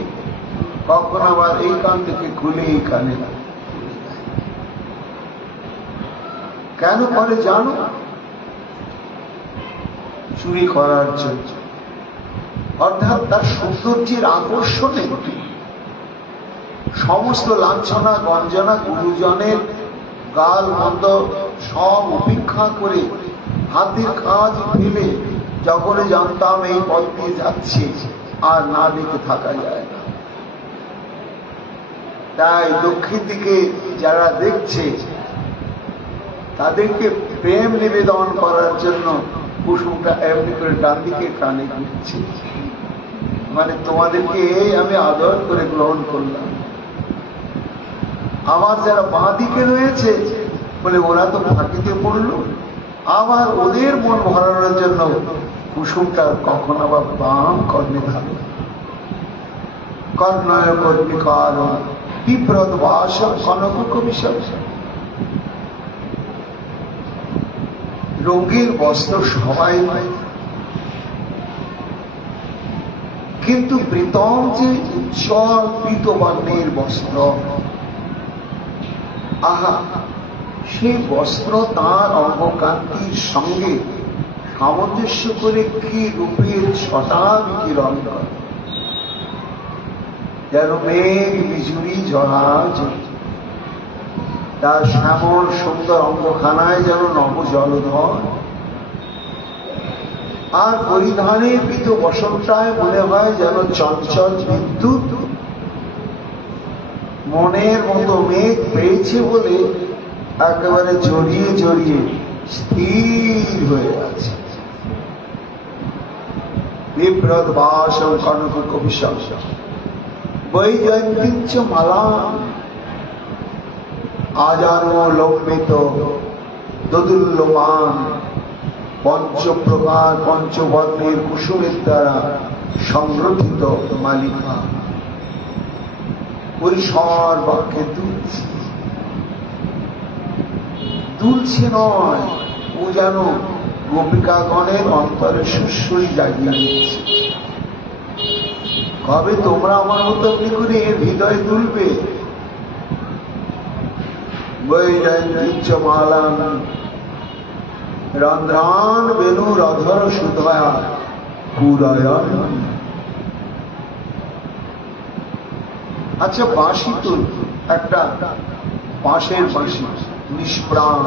কখন আবার এই কান থেকে খুলে এই কানে লাগে। কেন করে জানো? চুরি করার জন্য। অর্থাৎ তার সৌন্দর্যের আকর্ষণে সমস্ত লাঞ্ছনা গঞ্জনা গুরুজনের গাল মন্দ সব উপেক্ষা করে হাতের কাজ ফেলে যখন জানতাম এই পথ দিয়ে যাচ্ছি, আর না দেখে থাকা যায় না। তাই দক্ষিণ দিকে যারা দেখছে তাদেরকে প্রেম নিবেদন করার জন্য কুসুমটা এমনি করে ডান দিকে কানে ঘুরছে, মানে তোমাদেরকে আমি আদর করে গ্রহণ করলাম। আমার যারা বাঁ দিকে রয়েছে বলে ওরা তো ফাঁকিতে পড়ল, আবার ওদের মন ভরানোর জন্য কুসুমটা কখন আবার বাম কর্ণে থাকে। কর্ণয় কর্ণিকার বিপ্রদ বাস কনক কবিশব। রঙের বস্ত্র সবাই হয়, কিন্তু প্রীতম যে উজ্জ্বল পীতবর্ণের বস্ত্র, আহা, সেই বস্ত্র তার অঙ্গকান্তির সঙ্গে সামঞ্জস্য করে কি রূপের ছটা বিকিরণ করে, যেন মেঘ বিজুড়ি জলাজ। তার শ্যামল সুন্দর অঙ্গখানায় যেন নব জলধর, আর পরিধানে পীত বসনটায় মনে হয় যেন চঞ্চল বিদ্যুৎ। মনের মতো মেঘ পেয়েছে বলে একেবারে জড়িয়ে জড়িয়ে স্থির হয়ে আছে। বিপ্রদ্বাসম কনক কবিশম বৈজয়ন্তীঞ্চ মালা আজানো লম্বিত দোদুল্যমান পঞ্চপ্রকার পঞ্চবর্ণের কুসুমের দ্বারা সংগঠিত মালিকা পরিসর বাক্যে দুলছে নয়, ও যেন গোপিকাগণের অন্তরে সুশ্রী জাগিয়ে দিচ্ছে। কবে তোমরা আমার মতো এমনি করে হৃদয় দুলবে? বৈজয়ন্তীঞ্চ মালাম রন্ধ্রান বেণুর অধর সুধয়া পুরায়ণ। আচ্ছা, বাঁশি তো একটা বাঁশের বাঁশি নিষ্প্রাণ,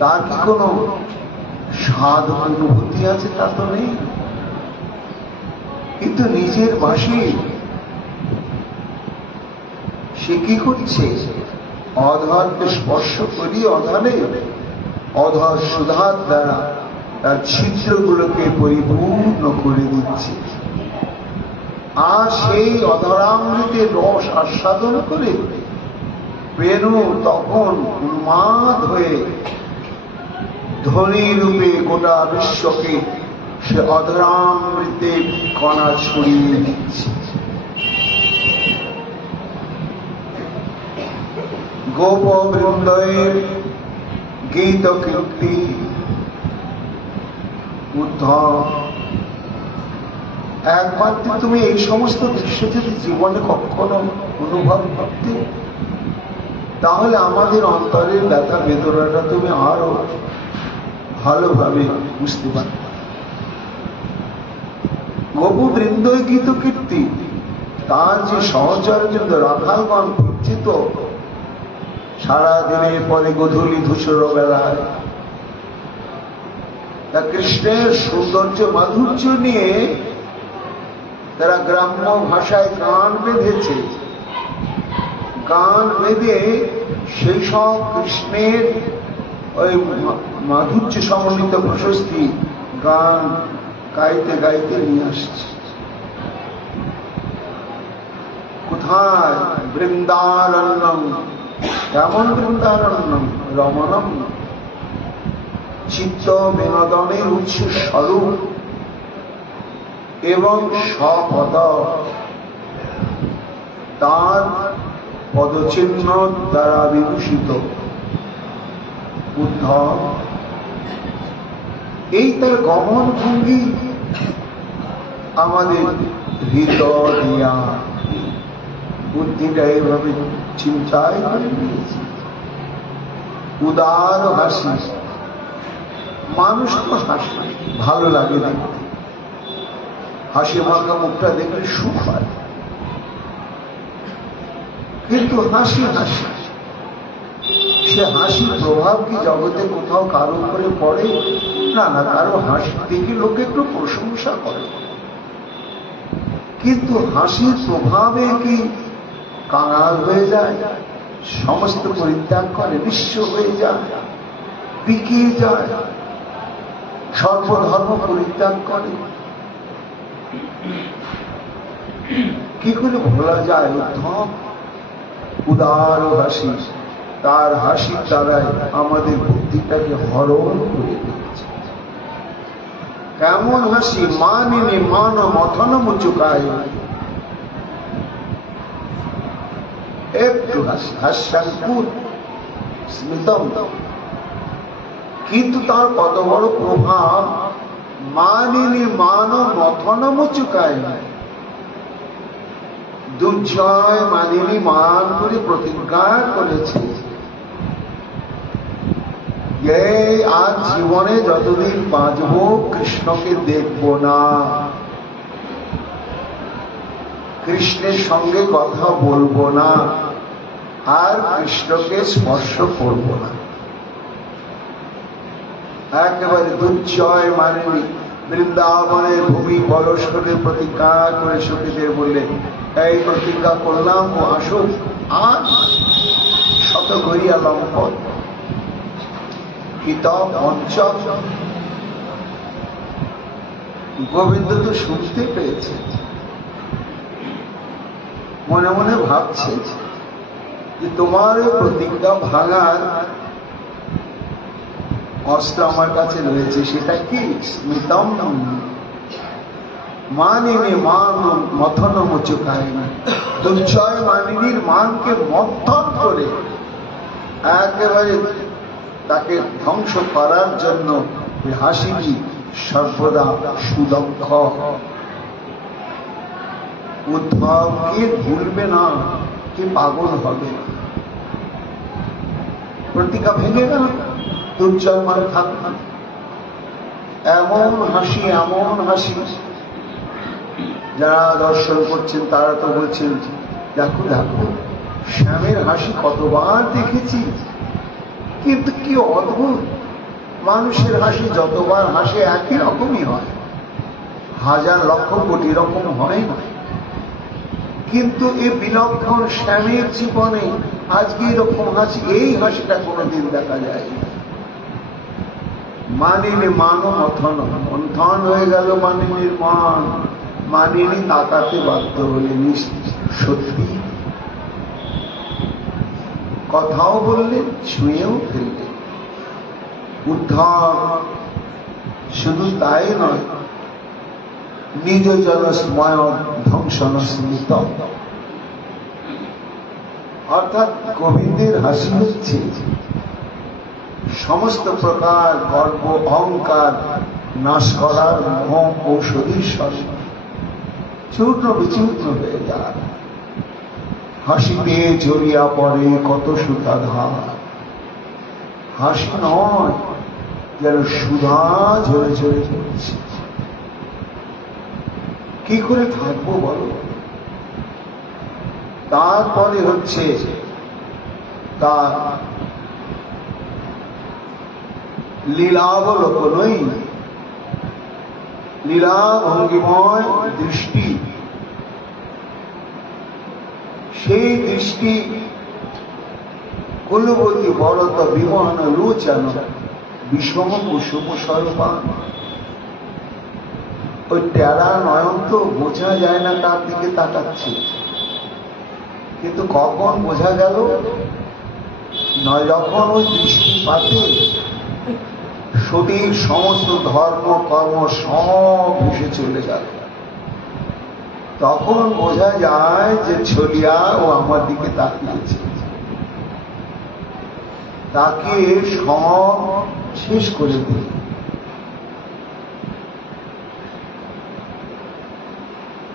তার কি কোনো স্বাদ অনুভূতি আছে? তা তো নেই। কিন্তু নিজের বাঁশি সে কি করছে? অধরকে স্পর্শ করি অধরে অধর সুধার দ্বারা তার ছিদ্রগুলোকে পরিপূর্ণ করে দিচ্ছে। আর সেই অধরামৃতের রস আস্বাদন করে বেণু তখন উন্মাদ হয়ে ধ্বনি রূপে গোটা বিশ্বকে সে অধরামৃতের কণা ছড়িয়ে দিচ্ছে। গোপবৃন্দের গীত কীর্তি উদ্ধব। একমাত্র তুমি এই সমস্ত দৃশ্য যদি জীবনে কখনো অনুভব করতে, তাহলে আমাদের অন্তরের ব্যথা বেদনাটা তুমি আরো ভালোভাবে বুঝতে পারবে। গোপবৃন্দই গীত কীর্তি, তার যে সহচরবৃন্দ রাখালগণ পরিচিত সারাদিনের পরে গধূলি ধূসর বেলায় তা কৃষ্ণের সৌন্দর্য মাধুর্য নিয়ে তারা গ্রাম্য ভাষায় গান বেঁধেছে। গান বেঁধে সেই সব কৃষ্ণের ওই মাধুর্য সমন্বিত প্রশস্তি গান গাইতে গাইতে নিয়ে আসছে। কোথায়? বৃন্দারণ্যম। কেমন বৃন্দারণ্যম? রমণম, চিত্ত বিনোদনের উৎস স্বরূপ এবং স্বপদ, তার পদচিহ্ন দ্বারা বিভূষিত উদ্ধব। এই তার গমন ভঙ্গি আমাদের হৃদয় দিয়া বুদ্ধিটা এইভাবে চিন্তায় করে নিয়েছে। উদার হাসি, মানুষ তো হাসি ভালো লাগে দেখতে, হাসি মাখা মুখটা দেখলে সুখ হয়। কিন্তু হাসি হাসি, সে হাসির প্রভাব কি জগতে কোথাও কারো উপরে পড়ে? না না, কারো হাসি দেখে লোকে একটু প্রশংসা করে, কিন্তু হাসির প্রভাবে কি কাঙাল হয়ে যায়, সমস্ত পরিত্যাগ করে নিঃস্ব হয়ে যায়, বিকিয়ে যায়, সর্বধর্ম পরিত্যাগ করে? কি করে ভোলা যায়? উদ্ধব উদার হাসি, তার হাসির দ্বারাই আমাদের বুদ্ধিটাকে হরণ করে দিয়েছে। কেমন হাসি? মানিনি মান মথন মুচুকায়, একটু হাসি, হাস্যাঙ্কুর স্মিতম, কিন্তু তার কত বড় প্রভাব! মানিনি মান মথন মুচুকায়, দুর্জয় মানিনি মান করে প্রতিজ্ঞা করেছে যে আজ জীবনে যতদিন বাঁচব কৃষ্ণকে দেখব না, কৃষ্ণের সঙ্গে কথা বলবো না, আর কৃষ্ণকে স্পর্শ করব না। একেবারে দুর্জয় মানেনি। বৃন্দাবনের ভূমি পরশ করে প্রতিজ্ঞা করে সখীদের বললেন, এই প্রতিজ্ঞা করলাম ও আসুক, আর শত গড়িয়া লম্পট হিত পঞ্চ গোবিন্দ তো শুনতে পেয়েছে, মনে মনে ভাবছে যে তোমার প্রতিজ্ঞা ভাঙার অস্ত্র আমার কাছে রয়েছে। সেটা কি? স্মিতম মানিনী মান মথন মুচুকায়নি, দুর্জয় মানিনীর মানকে মন্থন করে একেবারে তাকে ধ্বংস করার জন্য হাসিটি সর্বদা সুদক্ষ। উদ্ধবকে ভুলবে না, কি পাগল হবে না। প্রতিজ্ঞা ভেঙে গেল, দুর্জয় মান থাকবে। এমন হাসি, এমন হাসি, যারা দর্শন করছেন তারা তো বলছেন দেখো দেখো শ্যামের হাসি কতবার দেখেছি, কিন্তু কি অদ্ভুত, মানুষের হাসি যতবার হাসে একই রকমই হয়, হাজার লক্ষ কোটি রকম হয় না। কিন্তু এই বিলক্ষণ শ্যামের জীবনে আজকে এরকম হাসি, এই হাসিটা কোনোদিন দেখা যায় না। মানিনী মানো মথন, মন্থন হয়ে গেল মানিনীর মান। মানিনী তাকাতে বাধ্য হলেন, সত্যি কথাও বললেন, ছুঁয়েও ফেললেন। উদ্ধব শুধু তাই নয়, নিজ জলস্ময় ধ্বংসন স্মৃত, অর্থাৎ গোবিন্দের হাসি হচ্ছে সমস্ত প্রকার গর্ব অহংকার নাশ করার মোহ ঔষধি স্বরূপ, চূর্ণ বিচূর্ণ হয়ে যায়। হাসিতে ঝরিয়া পড়ে কত সুতাধার, হাসি নয় যেন সুধা ঝরে ঝরে পড়ছে। কি করে থাকবো বলো? তারপরে হচ্ছে তার লীলাবলোকনই, লীলা ভঙ্গিময় দৃষ্টি, সেই দৃষ্টি কুলবতী বরত বিমোহন লোচন বিষম কুসুম স্বরূপান। ওই টেরা নয়ন তো বোঝা যায় না তার দিকে তাকাচ্ছে, কিন্তু কখন বোঝা গেল নয়, যখন ওই দৃষ্টিপাতে শরীর সমস্ত ধর্ম কর্ম সব ভেসে চলে গেল, তখন বোঝা যায় যে ছলিয়া ও আমার দিকে তাকিয়েছে। তাকিয়ে সব শেষ করে দিল।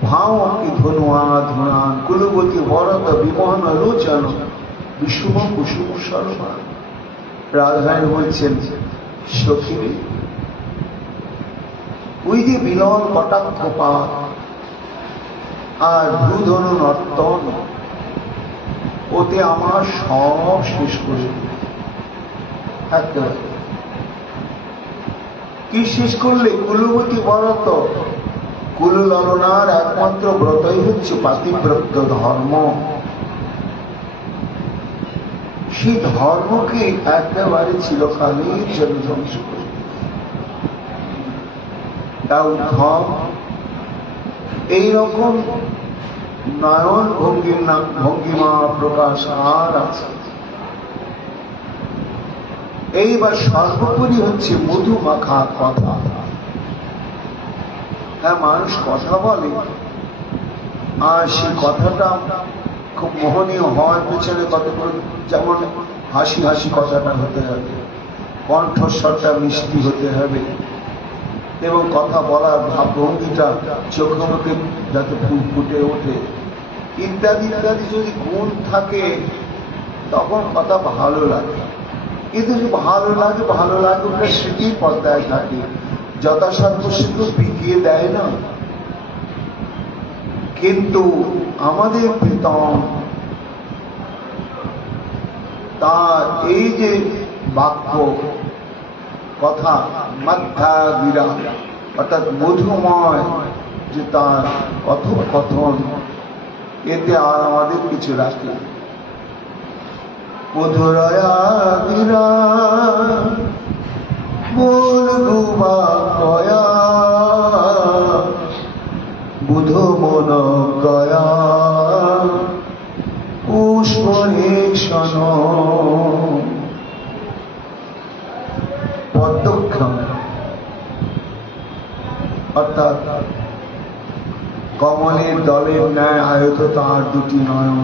ভাও কি ধনুয়া ধুনান কুলবতী বরত বিমোহন লোচন বিষুম কুসুম সর্বান। রাজধানী বলছেন সখী, ওই যে বিলন কটাক্ষপাত আর ভূধনু নর্তন, ওতে আমার সব শেষ করে থাকতে হবে। কি শেষ করলে? কুলবতী ব্রত, কুলললনার একমাত্র ব্রতই হচ্ছে পাতিব্রত ধর্ম। সেই ধর্মকে একেবারে চিরকালের জন্য ধ্বংস করে তা উদ্ধব এইরকম নয়ন ভঙ্গিমা প্রকাশ আর আছে। এইবার সর্বোপরি হচ্ছে মধু মাখা কথা। হ্যাঁ, মানুষ কথা বলে, আর সেই কথাটা খুব মোহনীয় হওয়ার পেছনে কতগুলো, যেমন হাসি হাসি কথাটা হতে হবে, কণ্ঠস্বরটা মিষ্টি হতে হবে, এবং কথা বলার ভাবভঙ্গিটা চোখে মুখে যাতে ফুল ফুটে ওঠে, ইত্যাদি ইত্যাদি যদি গুণ থাকে তখন কথা ভালো লাগে। কিন্তু ভালো লাগে ওটা স্মৃতির পর্দায় থাকে, যথাসাধ্য সেগুলো বিকিয়ে দেয় না। কিন্তু আমাদের প্রীতম তার এই যে বাক্য কথা মাধ্যা গিরা, অর্থাৎ মধুময় যে তার কথোপকথন, এতে আর আমাদের কিছু রাখে। মধুরয়া গিরা বলবুবা কয়া শোনো পদ্মক্ষম, অর্থাৎ কমলের দলের ন্যায় আয়ত তার দুটি নয়ন।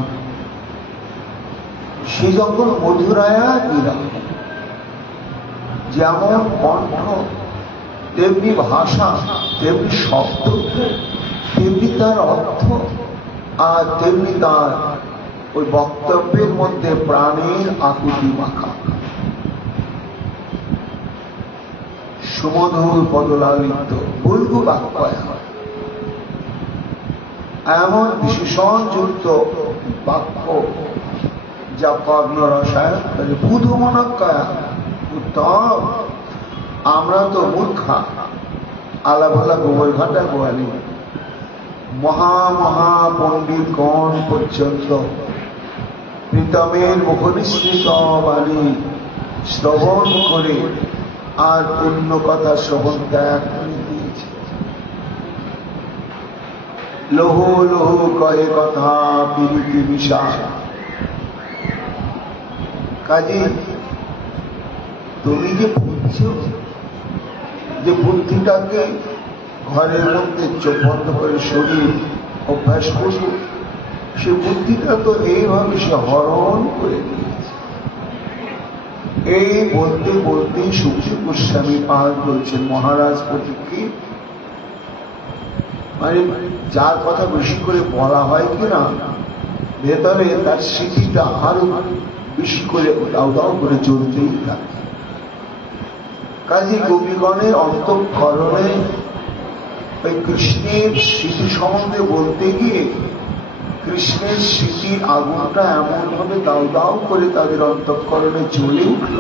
সে যখন মধুরায়া দিলা, যেমন কণ্ঠ তেমনি ভাষা, তেমনি শব্দ, তেমনি তার অর্থ, আর তেমনি তার ওই বক্তব্যের মধ্যে প্রাণের আকুতি মাখা। সুমধুর পদলালিত বৈধ বাক্য, এমন বিশেষণযুক্ত বাক্য যা কর্ণ রসায়ন বুধ মনকায়া। উত্তম, আমরা তো মূর্খা, আলাভালা গোবর ঘাটা গোয়ালি। মহা পণ্ডিত গণ পর্যন্ত প্রীতমের মুখনিসৃত বাণী শ্রবণ করে আর অন্য কথা শ্রবণ ত্যাগ করে দিয়েছে। লোহ লোহ কয়ে কথা পিরিতি বিষাদ। কাজে তুমি যে বুঝছো যে বুদ্ধিটাকে ঘরের মধ্যে চোখ বন্ধ করে সরিয়ে অভ্যাস করব, সে বুদ্ধিটা তো এইভাবে সে হরণ করে দিয়েছে। এই বলতে বলতে সুখদেব গোস্বামী পাল বলছেন, মহারাজ প্রতীকী মানে যার কথা বেশি করে বলা হয় কিনা ভেতরে তার স্মৃতিটা আরো বেশি করে দাও দাও করে চলতেই থাকে। কাজী গোপীগণের অন্তঃকরণে ওই কৃষ্ণের স্মৃতি সম্বন্ধে বলতে গিয়ে কৃষ্ণের স্মৃতির আগুনটা এমন ভাবে দাও দাও করে তাদের অন্তঃকরণে জ্বলে উঠল,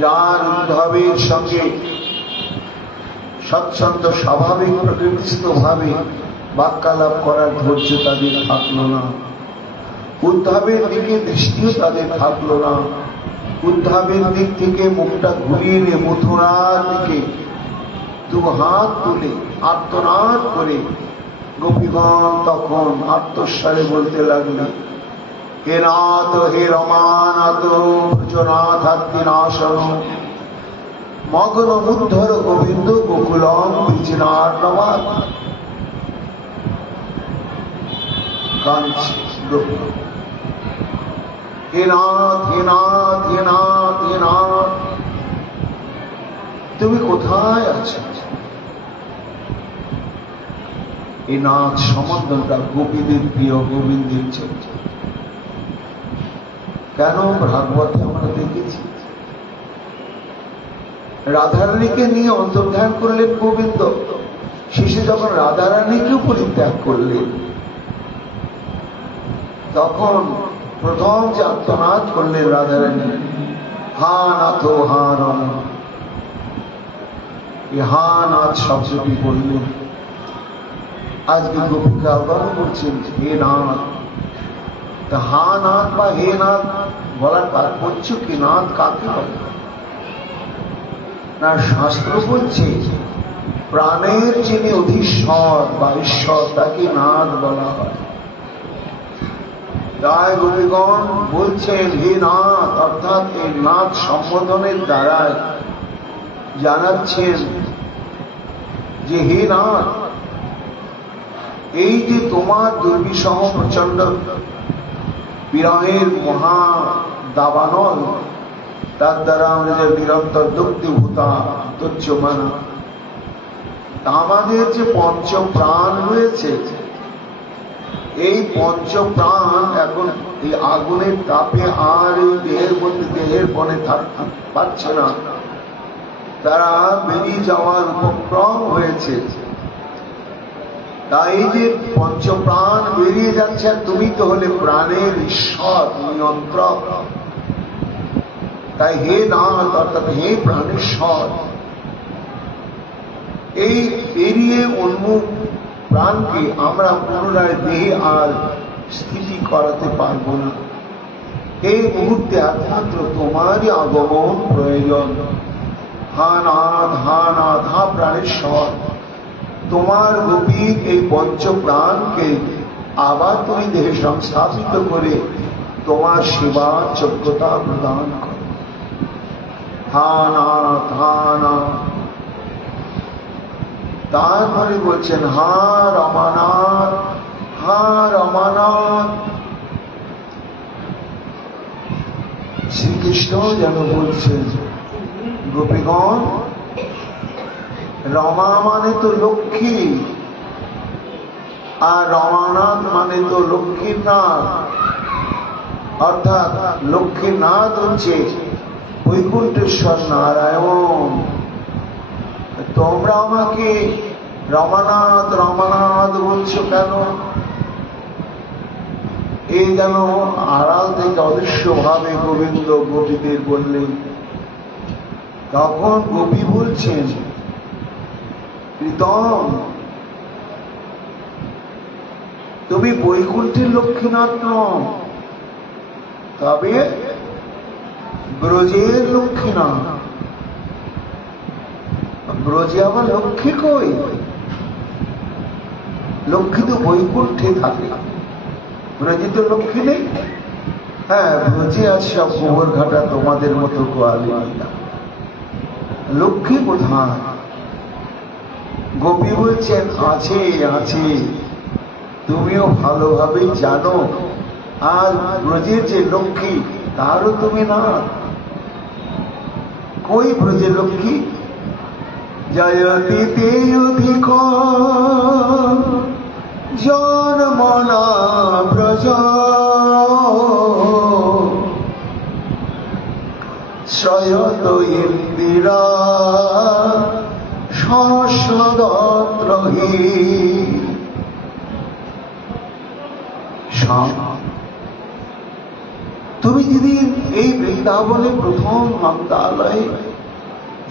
যার উদ্ধবের সঙ্গে স্বচ্ছন্দ স্বাভাবিক প্রকৃতিস্থ ভাবে বাক্যালাপ করার ধৈর্য তাদের থাকল না। উদ্ধবের দিকে দৃষ্টিও তাদের থাকল না। উদ্ধবের দিক থেকে মুখটা ঘুরিয়ে নিয়ে মথুরার দিকে দু হাত তুলে আর্তনাদ করে গোপীগণ তখন আত্মস্বরে বলতে লাগলেন, হে নাথ, হে রমানাথ ব্রজনাথাত্মিনাশন মগ্ন মুদ্ধর গোবিন্দ গোকুলম বিজনার্ণবাদ। কাঁদছে হে নাথ, হে নাথ, হে নাথ, হে নাথ, তুমি কোথায় আছো? এই নাথ সম্বন্ধটা গোপীদের প্রিয়, গোবিন্দের চর্চা। কেন ভাগবতে আমরা দেখেছি রাধারানীকে নিয়ে অন্তর্ধান করলেন গোবিন্দ, শেষে যখন রাধারানীকেও পরিত্যাগ করলেন তখন প্রথম যে আত্মনাদ করলেন রাধারানী, হা নাথ হা রম, হা নাথ শব্দটি বললেন। আজকে গোপীকে আহ্বান করছেন হে নাথ। তা হা নাথ বা হে নাথ বলার তাৎপর্য কি? নাথ কাকে বলে না? শাস্ত্র বলছে প্রাণের যিনি অধীশ্বর বা ঈশ্বর তাকে নাথ বলা হয়। তাই গোপীগণ বলছেন হে নাথ, অর্থাৎ এই নাথ সম্বোধনের দ্বারায় জানাচ্ছেন যে হে নাথ, এই যে তোমার দুর্বিষহ প্রচন্ড বিরহের মহা দাবানল, তার দ্বারা আমাদের নিরন্তর দুঃখীভূতা তুচ্ছমানা, আমাদের যে পঞ্চ প্রাণ রয়েছে, এই পঞ্চ প্রাণ এখন এই আগুনের তাপে আর এই দেহের মধ্যে দেহের বনে থাকতে পারছে না, তারা বেরিয়ে যাওয়ার উপক্রম হয়েছে। তাই যে পঞ্চ প্রাণ বেরিয়ে যাচ্ছে, তুমি তো হলে প্রাণের ঈশ্বর, নিয়ন্ত্রক। তাই হে নাথ, অর্থাৎ হে প্রাণেশ্বর, এই বেরিয়ে উন্মুখ প্রাণকে আমরা পুনরায় দেহে আর স্থিতি করাতে পারব না। এই মুহূর্তে একমাত্র তোমারই আগমন প্রয়োজন। হা নাথ, হা নাথ, হা প্রাণেশ্বর, তোমার গোপীর এই পঞ্চ প্রাণকে আবার তুমি দেহে সংস্থাপিত করে তোমার সেবার যোগ্যতা প্রদান করো। তারপরে বলছেন হা রমানাথ, হা রমানাথ। শ্রীকৃষ্ণ যেন বলছেন গোপীগণ, রমা মানে তো লক্ষ্মী, আর রমানাথ মানে তো লক্ষ্মীর নাথ, অর্থাৎ লক্ষ্মীর নাথ হচ্ছে বৈকুণ্ঠেশ্বর নারায়ণ। তোমরা আমাকে রমানাথ রমানাথ বলছো কেন? এই যেন আড়াল থেকে অদৃশ্য ভাবে গোবিন্দ গোপীদের বললেন। তখন গোপী বলছেন, প্রীতম, তুমি বৈকুণ্ঠের লক্ষ্মীনাথ নও, তবে ব্রজের লক্ষ্মীনাথ। ব্রজে আবার লক্ষ্মী কই? লক্ষ্মী তো বৈকুণ্ঠে থাকে, ব্রজে তো লক্ষ্মী নেই। হ্যাঁ, ব্রজে আছে সব গোবর ঘাটা তোমাদের মতো গোয়ালি, লক্ষ্মী কোথায়? গোপী বলছেন আছে আছে, তুমিও ভালোভাবে জানো। আর ব্রজের যে লক্ষ্মী তারও তুমি না। কই ব্রজের লক্ষ্মী? জয়তি তে অধিক জনমনা ব্রজ, শ্রয়ত ইন্দিরা সদত্রহি। তুমি যেদিন এই বৃন্দাবনে প্রথম মমতালয়ে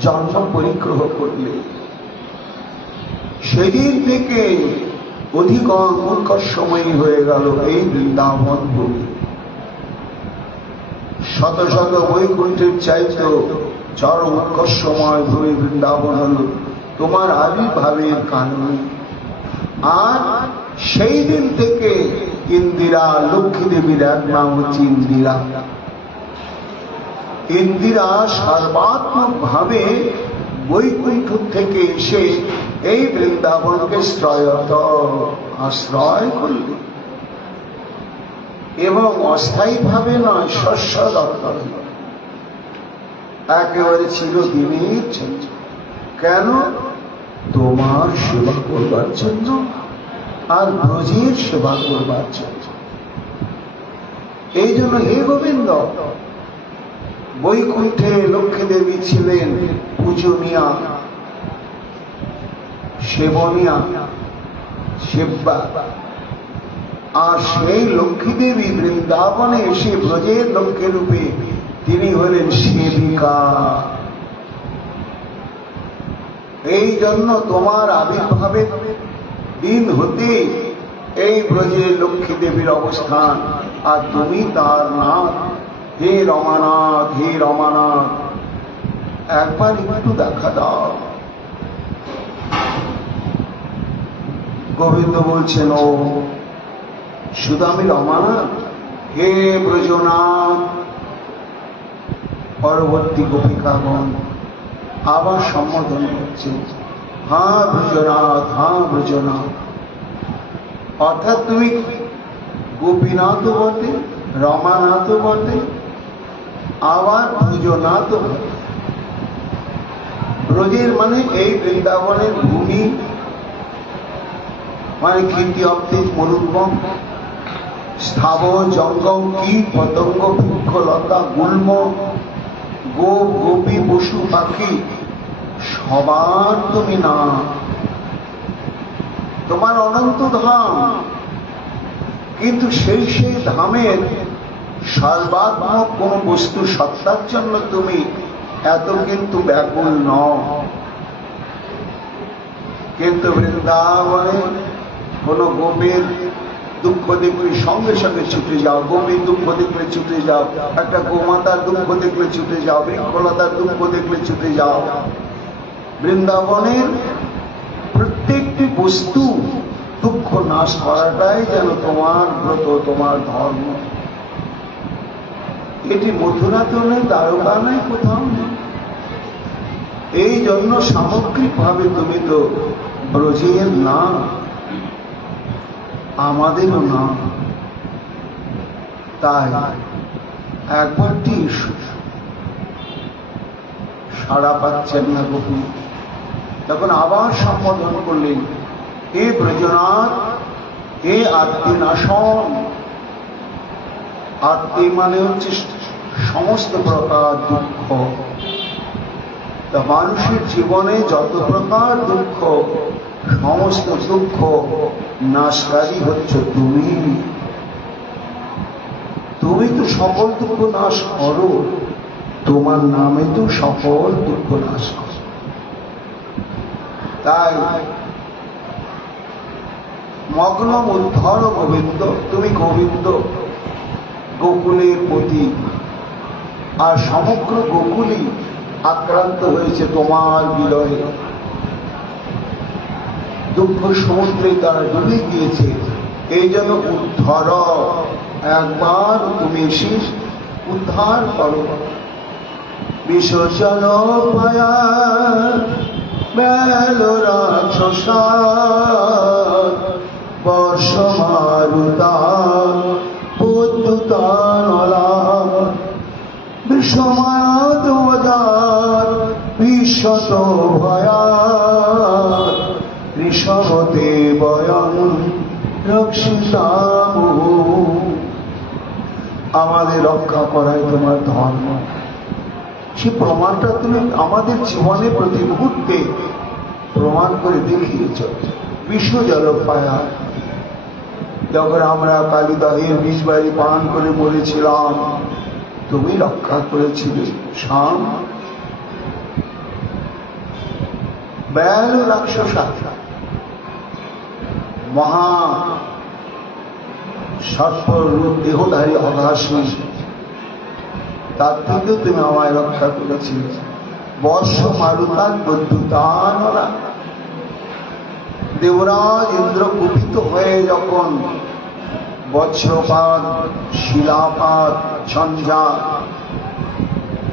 জন্ম পরিগ্রহ করলে, সেদিন থেকে উৎকর্ষময়ী হয়ে গেল এই বৃন্দাবন ভূমি। শত শত বৈকুণ্ঠের চাইতে চরম উৎকর্ষময় ভূমি বৃন্দাবন হল তোমার আবির্ভাবের কারণে। আর সেই দিন থেকে ইন্দিরা, লক্ষ্মী দেবীর এক নাম হচ্ছে ইন্দিরা। ইন্দিরা সর্বাত্মক ভাবে বৈকুণ্ঠ থেকে এসে এই বৃন্দাবনকে আশ্রয় করলেন, এবং অস্থায়ী ভাবে নয়, শস্যদত্তর একেবারে চিরদিনের জন্য। কেন? তোমার সেবা করবার জন্য আর ব্রজের সেবা করবার জন্য। এই জন্য হে গোবিন্দ, বৈকুণ্ঠে লক্ষ্মী দেবী ছিলেন পূজনীয়া, সেবনীয়া, সেব্যা। আর সেই লক্ষ্মী দেবী বৃন্দাবনে এসে ব্রজের লক্ষ্মী রূপে তিনি হলেন সেবিকা। এই জন্য তোমার আবির্ভাবের দিন হতে এই ব্রজের লক্ষ্মী দেবীর অবস্থান, আর তুমি তার নাথ। হে রমানাথ, হে রমানাথ, একবার একটু দেখা দাও। গোবিন্দ বলছেন, ও শুধু আমি রমানাথ? হে ব্রজনাথ। পরবর্তী গোপিকাগণ আবার সম্বোধন করছে, হা ব্রজনাথ, হা ব্রজনাথ। অর্থাৎ তুমি গোপীনাথ বটে, রমানাথ বটে, আবার ব্রজনাথ বটে। ব্রজের মানে এই বৃন্দাবনের ভূমি, মানে কীর্তি অব্দিক মরুদ্গম, স্থাবর জঙ্গম, কীট পতঙ্গ, বৃক্ষলতা, গুল্ম, গোপ গোপী, পশু পাখি, সবার তুমি না। তোমার অনন্ত ধাম, কিন্তু সেই ধামের সর্বাত্মক কোন বস্তু সত্তার জন্য তুমি এত কিন্তু ব্যাকুল নও। কিন্তু বৃন্দাবনে কোন গোপীর দুঃখ দেখলে সঙ্গে সঙ্গে ছুটে যাও, গোপীর দুঃখ দেখলে ছুটে যাও, একটা গোমাতার দুঃখ দেখলে ছুটে যাও, বৃক্ষলতার দুঃখ দেখলে ছুটে যাও। বৃন্দাবনের প্রত্যেকটি বস্তু দুঃখ নাশ করাটাই যেন তোমার ব্রত, তোমার ধর্ম। এটি মথুরাতেও নেই, দ্বারকা নেই, কোথাও নেই। এই জন্য সামগ্রিক ভাবে তুমি তো ব্রজের না, আমাদেরও না। তাই একবারটি সাড়া পাচ্ছেন না গোপী, তখন আবার সম্বোধন করলেন, হে ব্রজনাথ, হে আত্মীনাশন। আত্মী মানে হচ্ছে সমস্ত প্রকার দুঃখ। তা মানুষের জীবনে যত প্রকার দুঃখ, সমস্ত দুঃখ নাশকারী হচ্ছে তুমি। তুমি তো সকল দুঃখ নাশ করো, তোমার নামে তো সকল দুঃখ নাশ করো। তাই মগ্নম উদ্ধর গোবিন্দ, তুমি গোবিন্দ, গোকুলের প্রতি, আর সমগ্র গোকুলই আক্রান্ত হয়েছে তোমার বিলয়ে। দুঃখ সমুদ্রে তারা ডুবে গিয়েছে। এই জন্য উদ্ধর, একবার তুমি এসে উদ্ধার করো। বিসর্জন পায়া বেল রাক্ষসা বর্ষ মারুতা উদ্যুতানলা বিষমায়াত বজার বিশ্বত ভয়া ঋষভতে বয়ং রক্ষিতামহু। আমাদের রক্ষা করাই তোমার ধর্ম। সে প্রমাণটা তুমি আমাদের জীবনে প্রতি মুহূর্তে প্রমাণ করে দেখিয়েছ। বিশ্ব জল পায়া, যখন আমরা কালিদাহের বিষবাড়ি পান করে মরেছিলাম, তুমি রক্ষা করেছিলে। শাম বেল রাক্ষসা মহা সর্পরূপ দেহধারী অঘাসী, তার থেকেও তুমি আমায় রক্ষা করেছিলে। বর্ষ মারুতার বদ্ধুতানরা, দেবরাজ ইন্দ্র কুপিত হয়ে যখন বজ্রপাত, শিলাপাত, ঝঞ্ঝা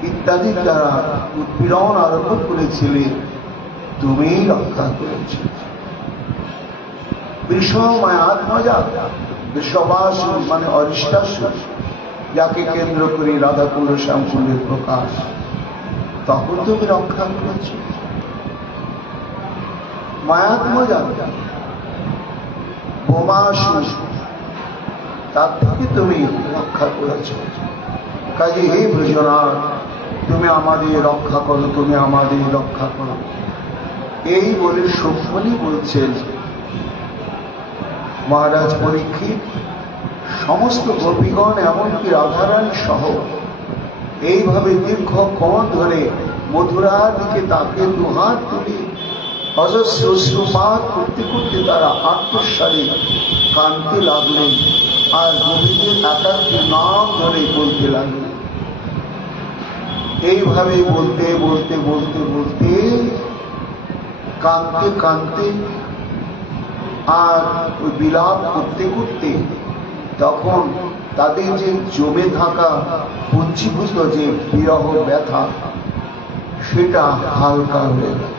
ইত্যাদি দ্বারা উৎপীড়ন আরম্ভ করেছিলে, তুমি রক্ষা করেছিলে। বিষমায়াত্মজা, বিশ্ববাস মানে অরিষ্টাসুর, যাকে কেন্দ্র করে রাধাকুণ্ড শ্যামকুণ্ডের প্রকাশ, তখন তুমি রক্ষা করেছ। মায়াত্মজা বোমাসুর, তার থেকে তুমি রক্ষা করেছ। কাজে হে ব্রজনাথ, তুমি আমাদের রক্ষা করো, তুমি আমাদের রক্ষা করো। এই বলে সুখমণি বলছেন, মহারাজ পরীক্ষিত, সমস্ত গোপীগণ এমনকি রাধারানী সহ এইভাবে দীর্ঘক্ষণ ধরে মথুরার দিকে তাকে দুহাত তুলে অজস্র অশ্রুপাত করতে করতে তারা আত্মস্বরে কাঁদতে লাগলেন, আর গোবিন্দের একাত্ম নাম ধরে বলতে লাগলেন। এইভাবে বলতে বলতে বলতে বলতে কাঁদতে কাঁদতে আর ওই বিলাপ করতে করতে তখন তাদের যে জমে থাকা পুঞ্জীভূত যে বিরহ ব্যথা, সেটা হালকা হয়ে গেল।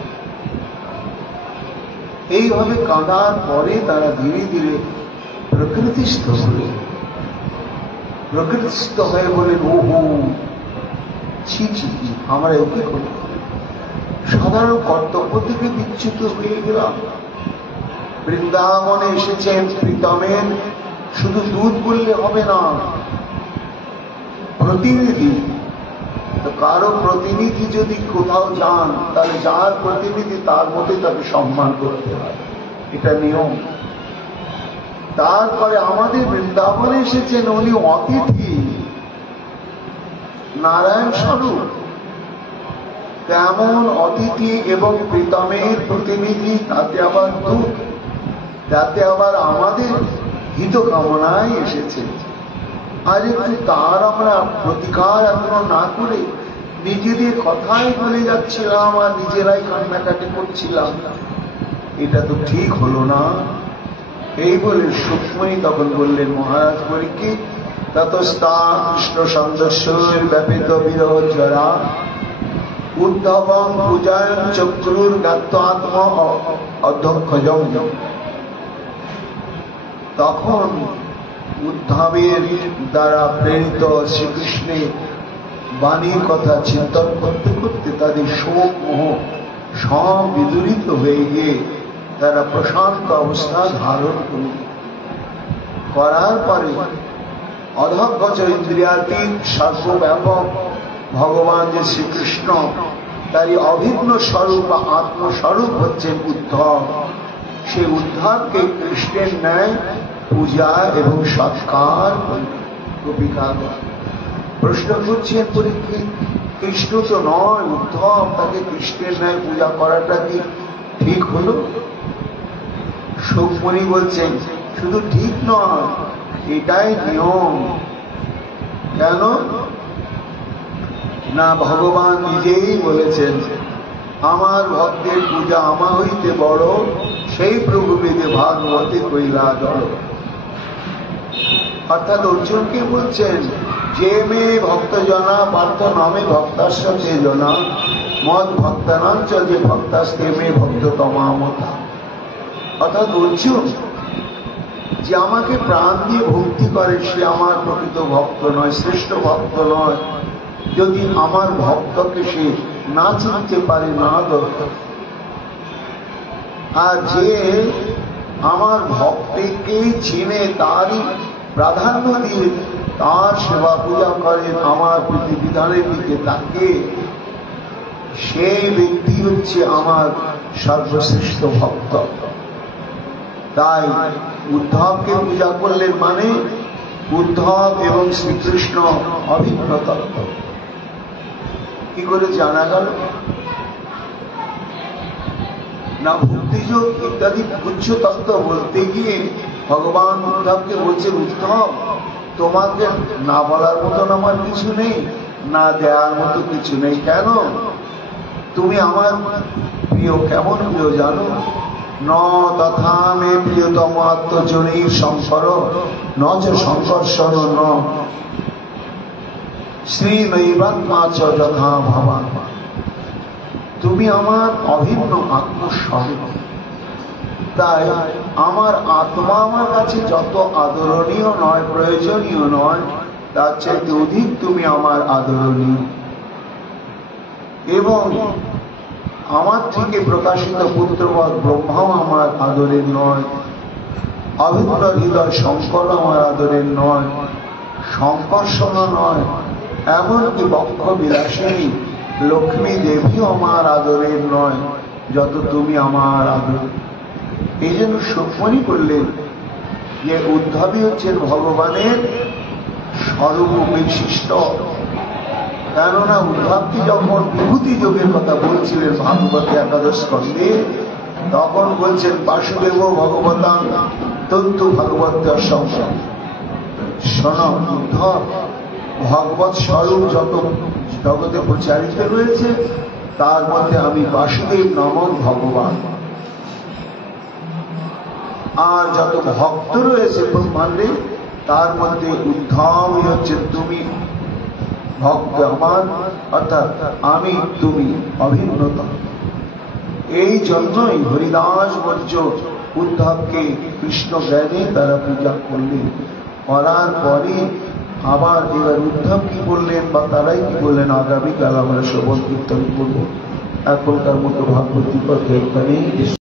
এইভাবে কাঁদার পরে তারা ধীরে ধীরে প্রকৃতিস্থ হলেন। প্রকৃতিস্থ হয়ে বলেন, ওহো ছি ছি, আমরা একে করি, সাধারণ কর্তব্য থেকে বিচ্যুত হয়ে গেলাম। বৃন্দাবনে এসেছেন প্রীতমের, শুধু দুধ বললে হবে না, প্রতিনিধি। তো কারো প্রতিনিধি যদি কোথাও যান, তাহলে যার প্রতিনিধি তার মধ্যে তাকে সম্মান করতে হয়, এটা নিয়ম। তারপরে আমাদের বৃন্দাবনে এসেছেন উনি অতিথি, নারায়ণ স্বরূপ, তেমন অতিথি এবং প্রীতমের প্রতিনিধি, তাতে আবার দুধ, তাতে আবার আমাদের হিত কামনায় এসেছে। আর একটু তার আমরা প্রতিকার এখনো না করে নিজেদের কথাই বলে যাচ্ছিলাম আর নিজেরাই কান্নাকাটি করছিলাম, এটা তো ঠিক হলো না। এই বলে সুক্ষ্মণী তখন বললেন, মহারাজ পরীক্ষিত, ততস্তা কৃষ্ণ সন্দস্যের ব্যাপিত বিরহ জরা উদ্ধবং পূজায়ন চক্রুর গাত্ম অধ্যক্ষজং। তখন উদ্ধবের দ্বারা প্রেরিত শ্রীকৃষ্ণের বাণীর কথা চিন্তন করতে করতে তাদের শোক মোহ সব বিদূরিত হয়ে গিয়ে তারা প্রশান্ত অবস্থা ধারণ করার পরে অধঃগচ ইন্দ্রিয়াতীত সর্বব্যাপক ভগবান যে শ্রীকৃষ্ণ, তারই অভিন্ন স্বরূপ বা আত্মস্বরূপ হচ্ছেন উদ্ধব। সেই উদ্ধবকে কৃষ্ণের ন্যায় পূজা এবং সৎকার গোপিকা প্রশ্ন করছেন পরীক্ষিত, কৃষ্ণ তো নয় উদ্ধব, তাকে কৃষ্ণের ন্যায় পূজা করাটা কি ঠিক হলো? সুক্ষ্মণী বলছেন, শুধু ঠিক নয়, এটাই নিয়ম। কেন না, ভগবান নিজেই বলেছেন, আমার ভক্তের পূজা আমা হইতে বড়, সেই প্রভু বেদে ভাগবতে কইলা জড়। অর্থাৎ অর্জুনকে বলছেন, যে মে ভক্ত জনা পার্থ নামে ভক্তাস্য তে জনা মদ ভক্তানাঞ্চ যে ভক্তাস্তে মে ভক্ত তমামতা। অর্থাৎ অর্জুন যে আমাকে প্রাণ দিয়ে ভক্তি করে সে আমার প্রকৃত ভক্ত নয়, শ্রেষ্ঠ ভক্ত নয়, যদি আমার ভক্তকে সে না চিনতে পারে, না দরকার। আর যে আমার ভক্তকেই চিনে, তারই প্রাধান্য দিয়ে তার সেবা পূজা করেন, আমার প্রতিবিধানের দিকে তাকে, সেই ব্যক্তি হচ্ছে আমার সর্বশ্রেষ্ঠ ভক্ত। তাই উদ্ধবকে পূজা করলেন মানে উদ্ধব এবং শ্রীকৃষ্ণ অভিন্ন তত্ত্ব। কি করে জানা গেল না, ভক্তিযোগ ইত্যাদি উচ্চ তত্ত্ব বলতে গিয়ে ভগবান উদ্ধবকে বলছে, উদ্ধব তোমাকে না বলার মতন আমার কিছু নেই, না দেওয়ার মতো কিছু নেই। কেন? তুমি আমার প্রিয়। কেমন প্রিয় জানো? ন তথা মে প্রিয়তম আত্মজনীর শঙ্কর ন চ সংকর্ষণ ন শ্রী নৈবাত্মা চ যথা ভবান। তুমি আমার অভিন্ন আত্মস্বরূপ, তাই আমার আত্মা আমার কাছে যত আদরণীয় নয়, প্রয়োজনীয় নয়, তার চাইতে অধিক তুমি আমার আদরণীয়। এবং আমার থেকে প্রকাশিত পুত্রবৎ ব্রহ্মাও আমার আদরের নয়, অভিন্ন হৃদয় শঙ্কর আমার আদরের নয়, সংকর্ষণ নয়, এমনকি বক্ষ বিলাসিনী লক্ষ্মী দেবীও আমার আদরের নয়, যত তুমি আমার আদর। এই জন্য সুক্ষ্মণী করলেন যে উদ্ধবই হচ্ছেন ভগবানের স্বরূপ বিশিষ্ট। কেননা উদ্ধবকে যখন বিভূতি যোগের কথা বলছিলেন ভাগবতে একাদশ স্কন্ধে, তখন বলছেন বাসুদেব ভগবতা তন্তু ভাগবত দর্শন। শোন উদ্ধব, ভগবত স্বরূপ যত জগতে প্রচারিত রয়েছে তার মধ্যে আমি বাসুদেব নামক ভগবান। আর যত ভক্ত রয়েছে ব্রহ্মাণ্ডে তার মধ্যে উদ্ধবই হচ্ছে তুমি ভক্ত আমার, অর্থাৎ আমি তুমি অভিন্নতা। এই জন্যই হরিদাস বর্জ উদ্ধবকে কৃষ্ণ জ্ঞানে তারা পূজা করলেন। করার পরে আবার এবার উদ্ধব কি বললেন বা তারাই কি বললেন আগামীকাল আমরা শ্রবণ কীর্তন করব। এখনকার মতো ভাগবতী পথে